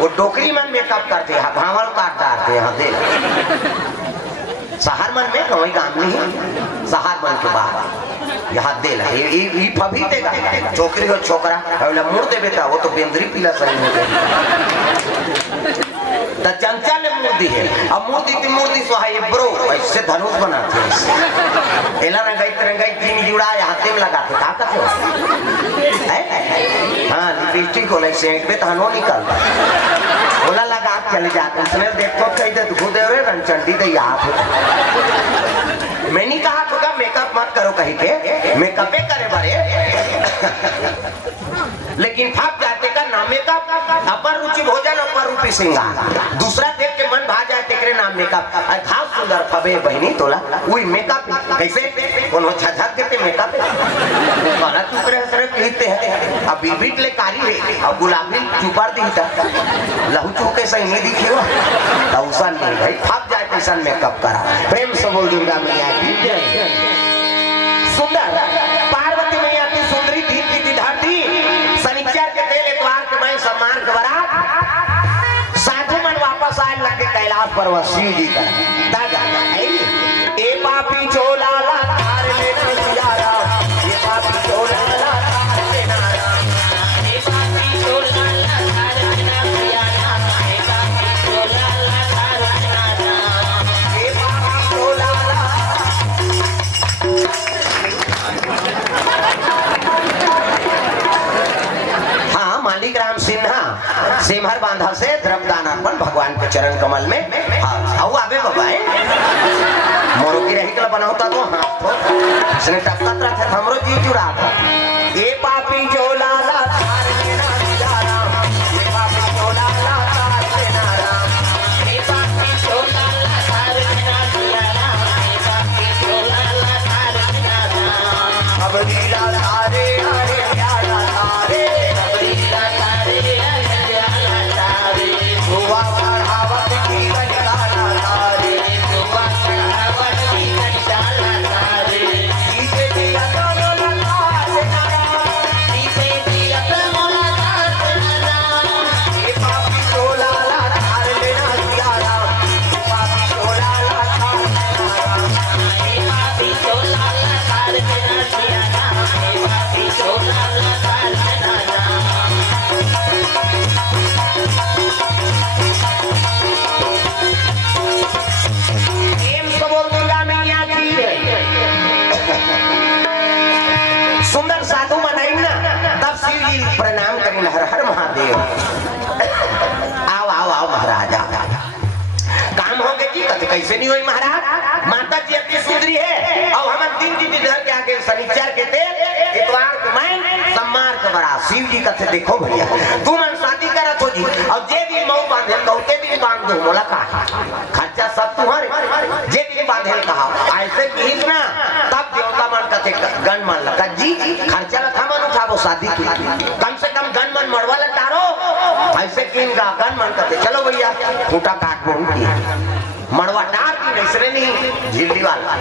वो डोकरी मन मेकअप करते हैं भावल काट डालते हैं दे शहर मन में कोई काम नहीं शहर मन के बाहर यहाँ दे ला ये फभी देगा छोकरी और छोकरा अबला मुड़ दे बेटा वो तो बेंदरी पीला सही हो गए त चंचल मूर्ति है अब मूर्ति सोहाई ब्रो ऐसे धनुष बनाते हैं एला रंगाई तीन जुड़ा हाथे में लगाते का करते हो हाँ लिपस्टिक को लाइक सेंट पे तहनो निकल बोला लगा चले जाते उसने देखो कहीं तो खुद रे रंचंडी तो याद मैंने कहा तो मेकअप मत करो कहीं के मेकअप करे बारे लेकिन थक जाते का नाम मेकअप अपर रुचि भोजन अपर रूपी सिंगार दूसरा देख के मन भा जाए तेरे नाम मेकअप खास सुंदर फबे बहनी तोला वही मेकअप कैसे कौन झझक देते मेकअप वाला तू करे हसरे कहते हैं अब बीट ले कारी है अब गुलाबी चुपार दी था लहू चूके सही नहीं दिखेगा तौसन नहीं भाई थक जाए तैसा मेकअप करा प्रेम से बोल दुर्गा मैया की जय सुंदर पार्वती मैया की सुंदरी थी धरती शनिचर के तेल एतवार के मैं सम्मान के बरात साधु मन वापस आए कैलाश पर्वत शिव जी का दादा ए पापी चोला ला तार लेना सियारा ये पापी चोला ला तार लेना ए पापी चोला ला तार लेना सियारा ए पापी चोला ला तार लेना ए पापी चोला ला हाँ मालिक राम सिन्हा सिमहर बांधा से द्रव्यदान अर्पण भगवान के चरण कमल में हाँ आओ आवे बाबा मोरो की रही कला बना होता तो हाँ तो इसने टपका तरह से हमरो जी जुड़ा था ये पापी चोला ला तार लेना सियारा ये पापी चोला ला तार लेना ए पापी चोला ला तार लेना सियारा ए पापी चोला ला तार लेना अब लीला तारे हरे प्यारा तारे अब लीला तारे अगला तारे हुआ बढ़ावत की बजगाना तारे सुबह बढ़ावट की कंचाला तारे सीते दिया तो ललाट नारा सीते दिया मोला तार लेना ये पापी चोला ला तार लेना सियारा ये पापी चोला ला तार लेना ए पापी चोला ला तार लेना सियारा ए पापी चोला ला तार लेना प्रेम से बोल दुर्गा मैया की सुंदर साधु मनाई ना तब शिव जी प्रणाम करें हर हर महादेव आओ आओ आओ महाराज आओ। काम हो गए जी कते कैसे नहीं हुई महाराज माता जी अपनी सुंदरी है और हम दिन दिन इधर के आगे शनिचर के तेल इतवार के मैं सम्मार के बड़ा शिव जी कते देखो भैया तू मन शादी करत हो जी और जे दिन मऊ बांधे कहते दिन बांध दो मोला का खर्चा सब तुम्हारे जे दिन बांधे कहा ऐसे बीच ना तब देवता मन कते गन मन लगा जी खर्चा रखा मन उठाबो शादी की कम से कम गन मन मरवा लटारो ऐसे किन का गन मन कते चलो भैया खूंटा काट बोल की मड़वा डाल की नैसरे नहीं झिल्ली वाला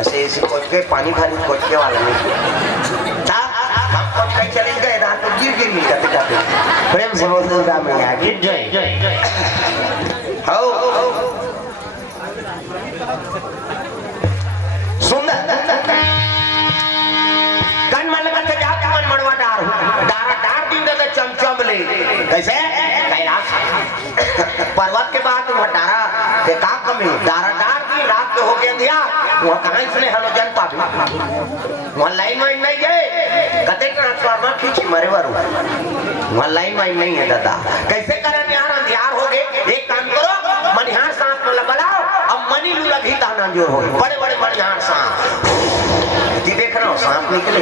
ऐसे ऐसे कोच के पानी भरी कोच के वाला नहीं था हम कोच के चले गए रात को गिर गिर नहीं करते करते प्रेम से बोल दुर्गा मैया की जय जय जय हो सुंदर गन मन लगा के जाके मन मड़वा डार दिन दे चमचम ले कैसे कैलाश पर्वत के बाद भटारा के का कमी डारा डार की रात के हो गया दिया वो कहां इसने हलोजन पाबी वहां लाइन में नहीं है कते का ट्रांसफार्मर खींची मरे वारू वहां लाइन में नहीं है दादा कैसे करन यार अंधियार हो गए एक काम करो मनिहार सांप में लगाओ अब मनी लू लगी ताना जोर हो बड़े बड़े मनिहार सांप जी देख रहा हूं सांप निकले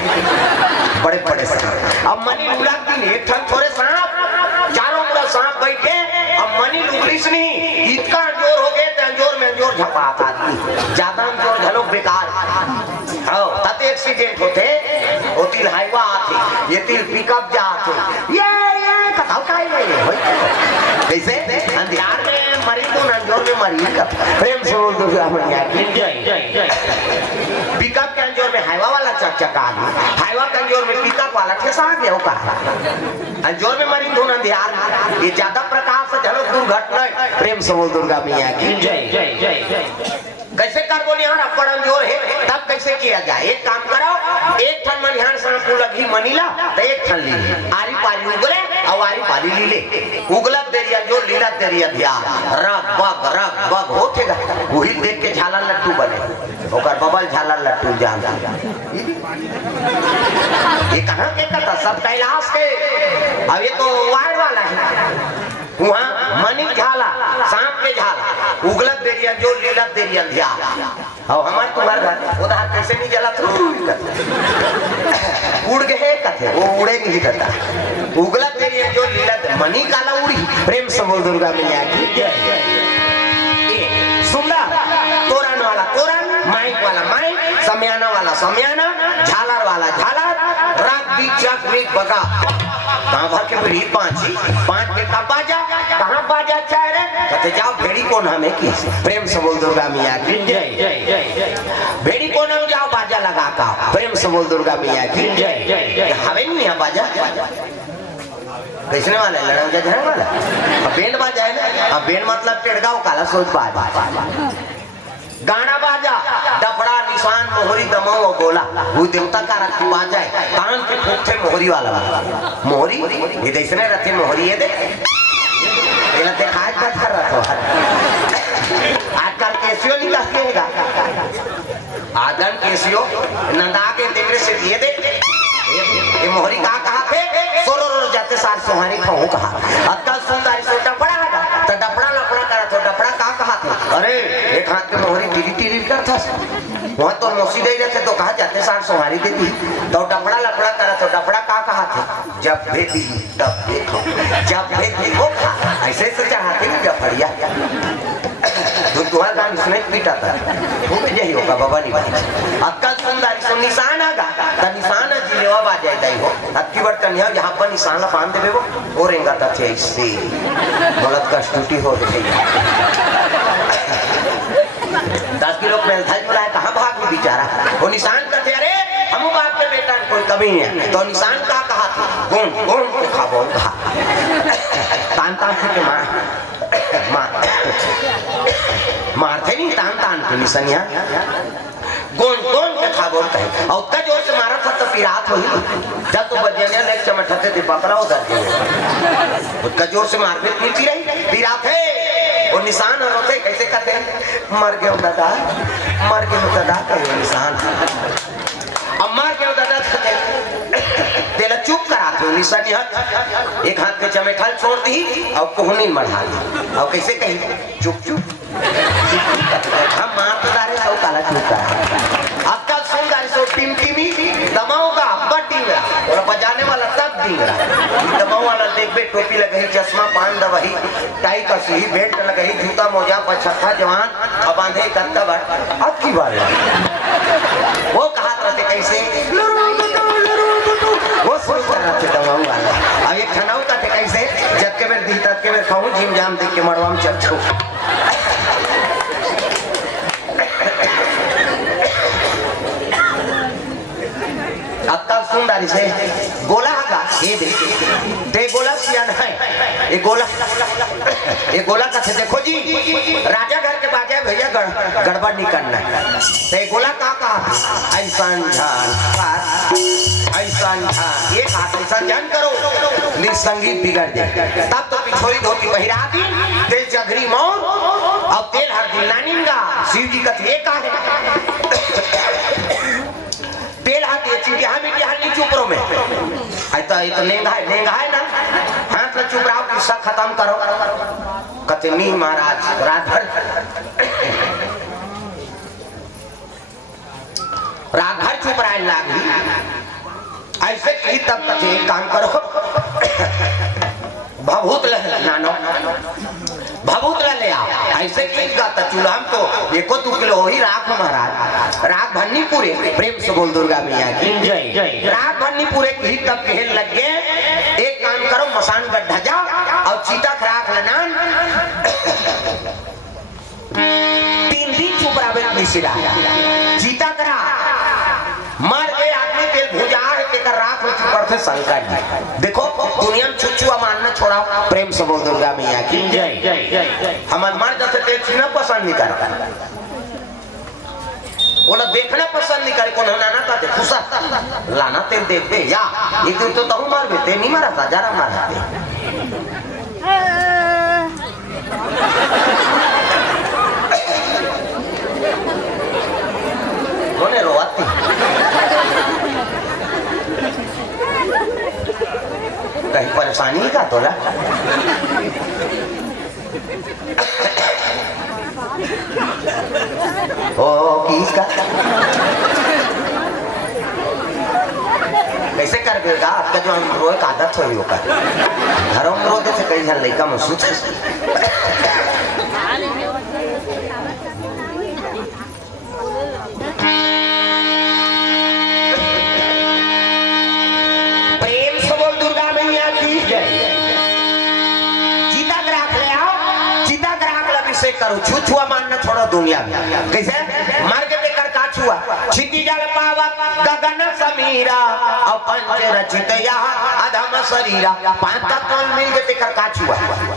बड़े बड़े सांप अब मनी लू लगती एक ठन थोड़े सांप चारों मुड़ा सांप बैठे अब मनी लुगलिस नहीं इतना जोर हो गए तो जोर में जोर झपाता आदमी ज्यादा जोर झलो बेकार हो तते एक्सीडेंट होते होती हाईवा आती ये तिल पिकअप जा आते ये कथाओ काय नहीं होय कैसे अंधियार में मरी तो ना जोर में मरी का प्रेम से बोल दो मैया की जय जय जय पिकअप के अंजोर में हाईवा वाला चकचका आ गया हाईवा के अंजोर में पिकअप वाला ठेसा आ गया का अंजोर में मरी धुन अंधियार ये ज्यादा प्रकाश से झलो दुर्घटना प्रेम से बोल दुर्गा मैया की जय जय जय जय कैसे करबो निहार अपन अंजोर है तब कैसे किया जाए एक काम करो एक ठन मनिहार सांप लगी मनीला तो एक ठन ली आरी पारी उगले और आरी पारी लीले उगलत देरिया जो लीला देरिया ध्या रग बग होठेगा वही देख के झाला लट्टू बने ओकर बबल झाला लट्टू जान ये कहां के कथा सब कैलाश के अब ये तो वार वाला है वहाँ मनी झाला सांप के झाला उगलत देरिया जो लीलत देरिया ध्या और हमारे तुम्हारे घर उधर कैसे नहीं जला उड़ गए कथे वो उड़े नहीं करता उगलत देरिया जो लीलत मनी काला उड़ी प्रेम से बोल दुर्गा मैया की सुंदर तोरण वाला तोरण माइक वाला माइक समयाना वाला समयाना झालर वाला झालर रात बीच चक बीच बगा कहाँ भर के भी पांच के कब बाजा कहाँ बाजा चाह रहे कहते जाओ भेड़ी को नाम है की प्रेम से बोल दुर्गा मैया की जय जय जय भेड़ी को नाम जाओ बाजा लगा का प्रेम से बोल दुर्गा मैया की जय जय जय हवे नहीं है बाजा कैसने वाला है लड़ंगा झड़ंग वाला अब बैंड बाजा है ना अब बैंड मतलब टेड़गांव काला सोच बाजा गाना बाजा डफड़ा निशान मोहरी दमाऊ और गोला वो देवता का रख बाजा है तान के फूकते मोहरी वाला मोहरी ये देखने रहते मोहरी ये दे ये लगते खाए का था रहा आजकल कैसियो निकालेगा आदम कैसियो नंदा के देखने से ये दे ये मोहरी कहा थे सोरो जाते सार सोहारी कहूँ कहा अक्कल सुंदर से डफड़ा तो डफड़ा लफड़ा करा तो डफड़ा कहा थे अरे एक हाथ के मोहरी टीरी टीरी करता वहाँ तो मौसी दे रहे थे तो कहा जाते सार सोहारी देती तो डफड़ा लफड़ा करा तो डफड़ा कहा थे जब भेदी तब देखो जब भेदी वो खा ऐसे से चाहते नहीं डफड़िया तो तुम्हारा गान इसमें पीटा था वो भी यही होगा बाबा नहीं भाई अक्कल सुंदर सो निशान आगा तो निशान जिलेवा बाजे दाई हो अक्की बर्तन यहाँ पर निशान पान देवे वो ओरेंगा था थे इससे गलत का स्टूटी हो गई 10 किलो में धज बुलाया कहाँ भाग भी बेचारा वो निशान का थे अरे हम बाप के बेटा कोई कमी है तो निशान का कहा था कौन कौन के खा बोल कहा तान तान के मारते नहीं तान तान के निशानिया गोन गोन के खा बोलते हैं और उसका जोर से मारा था तो फिर रात हुई जब तो बजने लग चमटाते थे बकरा उधर के उसका जोर से मारपीट मिलती रही फिर रात है वो निशान होते कैसे कहते हैं मर गए दादा कहे निशान अब मर गए दादा तेला चुप कराते निशानी हाथ एक हाथ के चमेठल छोड़ दी और कोहनी मढ़ा दी और कैसे कही चुप चुप हम मार तो दारे सब काला चुप करा अक्कल सुंदर सो टिमटिमी दमाऊगा बड्डी में और बजाने वाला तब दिंगरा दमाऊ वाला देख बे टोपी लगाई चश्मा पान दवाई टाई का सही बेल्ट लगाई जूता मोजा पछत्ता जवान अब बांधे करता बट अब की बात वो कहा रहते कैसे वो सोच रहा थे दमाऊ वाला अब ये खनाऊ का थे कैसे जब के बेर दी तब के बेर खाऊं जिम जाम देख के मरवाम चच्छू अक्कल सुंदरी से गोला का ये दे गोला सियान है ये गोला का देखो जी राजा घर के बाजा भैया गड़बड़ नहीं करना है ते गोला का ऐसा एक हाथ ऐसा जान करो निसंगीत बिगड़ जाए तब तो पिछोरी धोती पहिरा दी तेल चघरी मौत और तेल हर दिन नानिंगा शिव जी का ये का है तेल हाथ ये चीज यहाँ भी यहाँ नहीं चुप में ऐसा ये तो लेंगा है ना हाथ में चुप रहो किस्सा खत्म करो कतनी महाराज रात भर चुप रहा लागी ऐसे की तब कथे काम करो भभूत नानो भभूत ले आओ ऐसे की गाता चूल्हा तो 1-2 किलो ही राख महाराज राख भन्नी पूरे प्रेम से बोल दुर्गा मैया की जय राख भन्नी पूरे की तब कहे लग गए एक काम करो मसान गड्ढा जाओ और चीता खराक लनान 3 दिन चुप रहा सिरा चीता करा मर गए आदमी तेल भुजा है के कर राख में चुपर थे शंकर जी देखो दुनिया में छुछुआ मानना छोड़ा प्रेम से बोल दुर्गा मैया की जय हम मर जैसे तेल छीना पसंद नहीं करता बोला देखना पसंद नहीं करे कौन लाना था खुशा लाना तेल देख दे या एक दिन तो तहु मार बेते नहीं मारा था जरा मारा कोने रोवाती कहीं परेशानी का तोला ओ किसका कैसे कर देगा आपका जो हम रोए का आदत हो होगा घरों में रोते से कई जन लड़का महसूस करो छुआ मानना छोड़ो दुनिया में कैसे मार के लेकर का छू छुआ छिति जल पावक गगन समीरा और पंच रचित यहाँ अधम शरीरा पांच तत्व मिल के तेकर का छुआ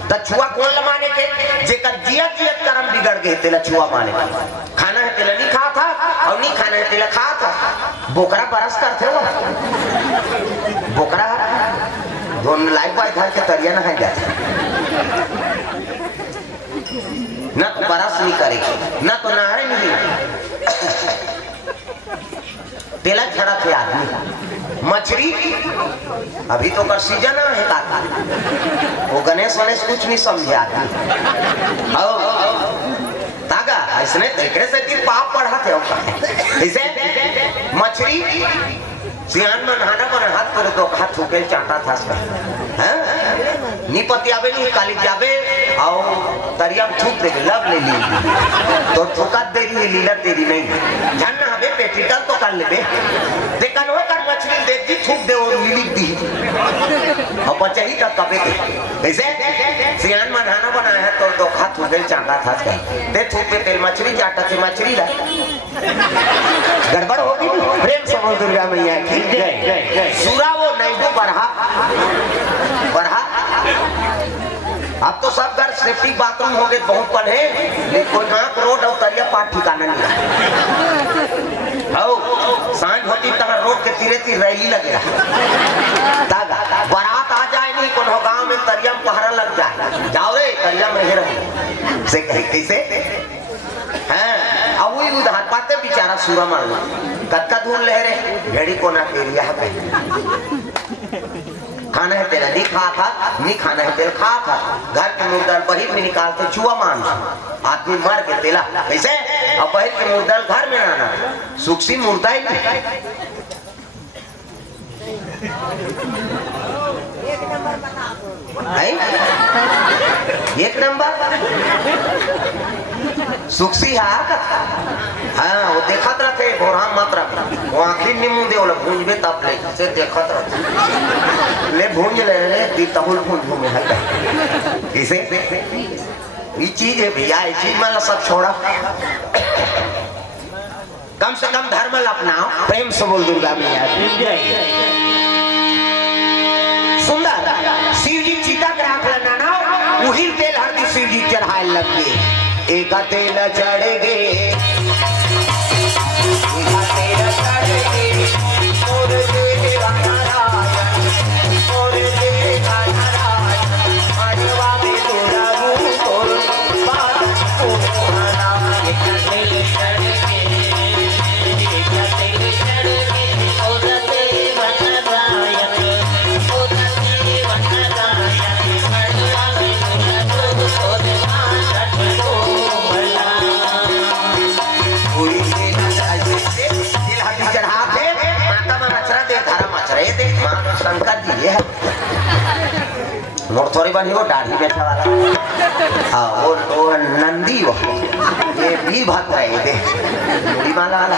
त छुआ कौन ल माने के जेकर जियत जियत कर्म बिगड़ गए तेला छुआ माने खाना है तेला नहीं खा था और नहीं खाना है तेला खा था बोकरा बरस करते हो बोकरा दोनों लाइफ बाय घर के तरिया ना है जाते ना तो बरस नहीं करेगी ना तो नहारे नहीं तेला छड़ा थे आदमी मछली अभी तो कर सीजन है काका वो गणेश वनेश कुछ नहीं समझे आदमी तागा ऐसने तरीके से कि पाप पढ़ा थे इसे मछली सियान में नहाना पर हाथ पर दो हाथ ठोके चाटा था हैं निपति आवे नहीं काली जावे आओ तरिया ठुक दे लब ले ली तो ठुका दे रही लीला तेरी नहीं जानना हमें पेटिकल तो कर लेबे देखा नो कर मछली दे दी ठुक दे और लीली दी अब बच्चा ही तक कबे ऐसे सियान में नहाना बनाया है तो दो हाथ ठोके चाटा था दे ठुक पे तेल मछली चाटा से मछली ला गड़बड़ होगी प्रेम से बोल दुर्गा मैया की जय सूरा वो नहीं बढ़ा अब तो सब घर सेफ्टी बाथरूम हो गए बहुत पढ़े लेकिन कोई नाक रोड और तरिया पाठ ठिकाना नहीं सांझ होती तक रोड के तीरे तीर रैली लगेगा बारात आ जाए नहीं को गांव में तरिया में पहरा लग जाए जाओ रे तरिया में रहो से कैसे हैं अब वही उधार पाते बेचारा सूरा मार कत्का धूल ले रे घड़ी को ना तेरिया है खाना है तेरा नहीं खा था नहीं खाना है तेरा खा था घर के मुर्दल बहिर में निकालते चुआ मान आदमी मर के तेला ऐसे अब बहिर के मुर्दल घर में आना सुखसी मुर्दा ही एक नंबर सुखसी हाँ वो देखत रखे भोरा मत रख वो आखिर निमू दे वाला भूंजबे तब ले से देखत रख ले भूंज ले रे ती तहुल भूंज में है इसे ये चीज है भैया ये चीज मतलब सब छोड़ा कम से कम धर्म अपनाओ प्रेम से बोल दुर्गा मैया सुंदर शिव जी चीता ग्राहक लनाना वही तेल हरदी शिव जी चढ़ाए लगे एक तेल चढ़ गए शंकर जी ये मोर थोड़ी बनी वो दाढ़ी बैठा वाला हाँ वो नंदी वो ये भी भक्त है ये देख मुड़ी माला वाला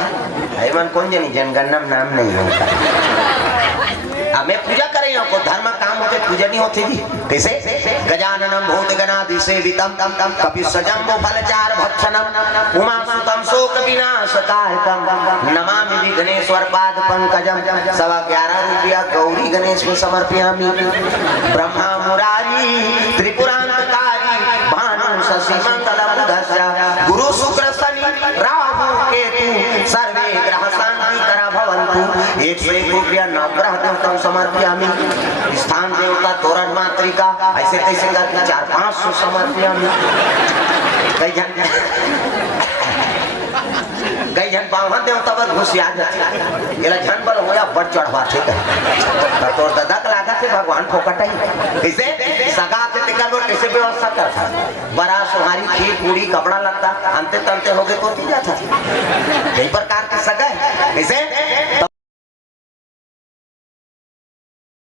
है मन कौन जनी जनगणना नाम नहीं है उनका हमें पूजा करें आपको धर्म काम होते पूजा नहीं होती जी कैसे गजाननम भूतगणाधि सेवितम कपि सजम्बो फलचार भक्षणम उमासुतम शोक विनाशकारकम नमामि विघ्नेश्वर पाद पंकजम 11.5 रुपया गौरी गणेश में समर्पयामि ब्रह्मा मुरारी त्रिपुरांतकारी भानु शशि मंगलम गुरु शुक्र शनि राहु केतु सर्वे ग्रह शांति करा भवन्तु 101 रुपया नवग्रह देवता समर्पयामि स्थान देवता तोरण मातृका ऐसे तैसे करके 400-500 समर्पयामि कई जन बावन देवता पर घुसिया जाती ये झन बल होया बड़ चढ़वा ठीक है तोर दादा का लागा थे भगवान फोकट है कैसे सगा के टिकट और कैसे व्यवस्था करता बड़ा सुहारी खीर पूरी कपड़ा लगता अंते तंते हो गए तो जाता कई प्रकार के सगा कैसे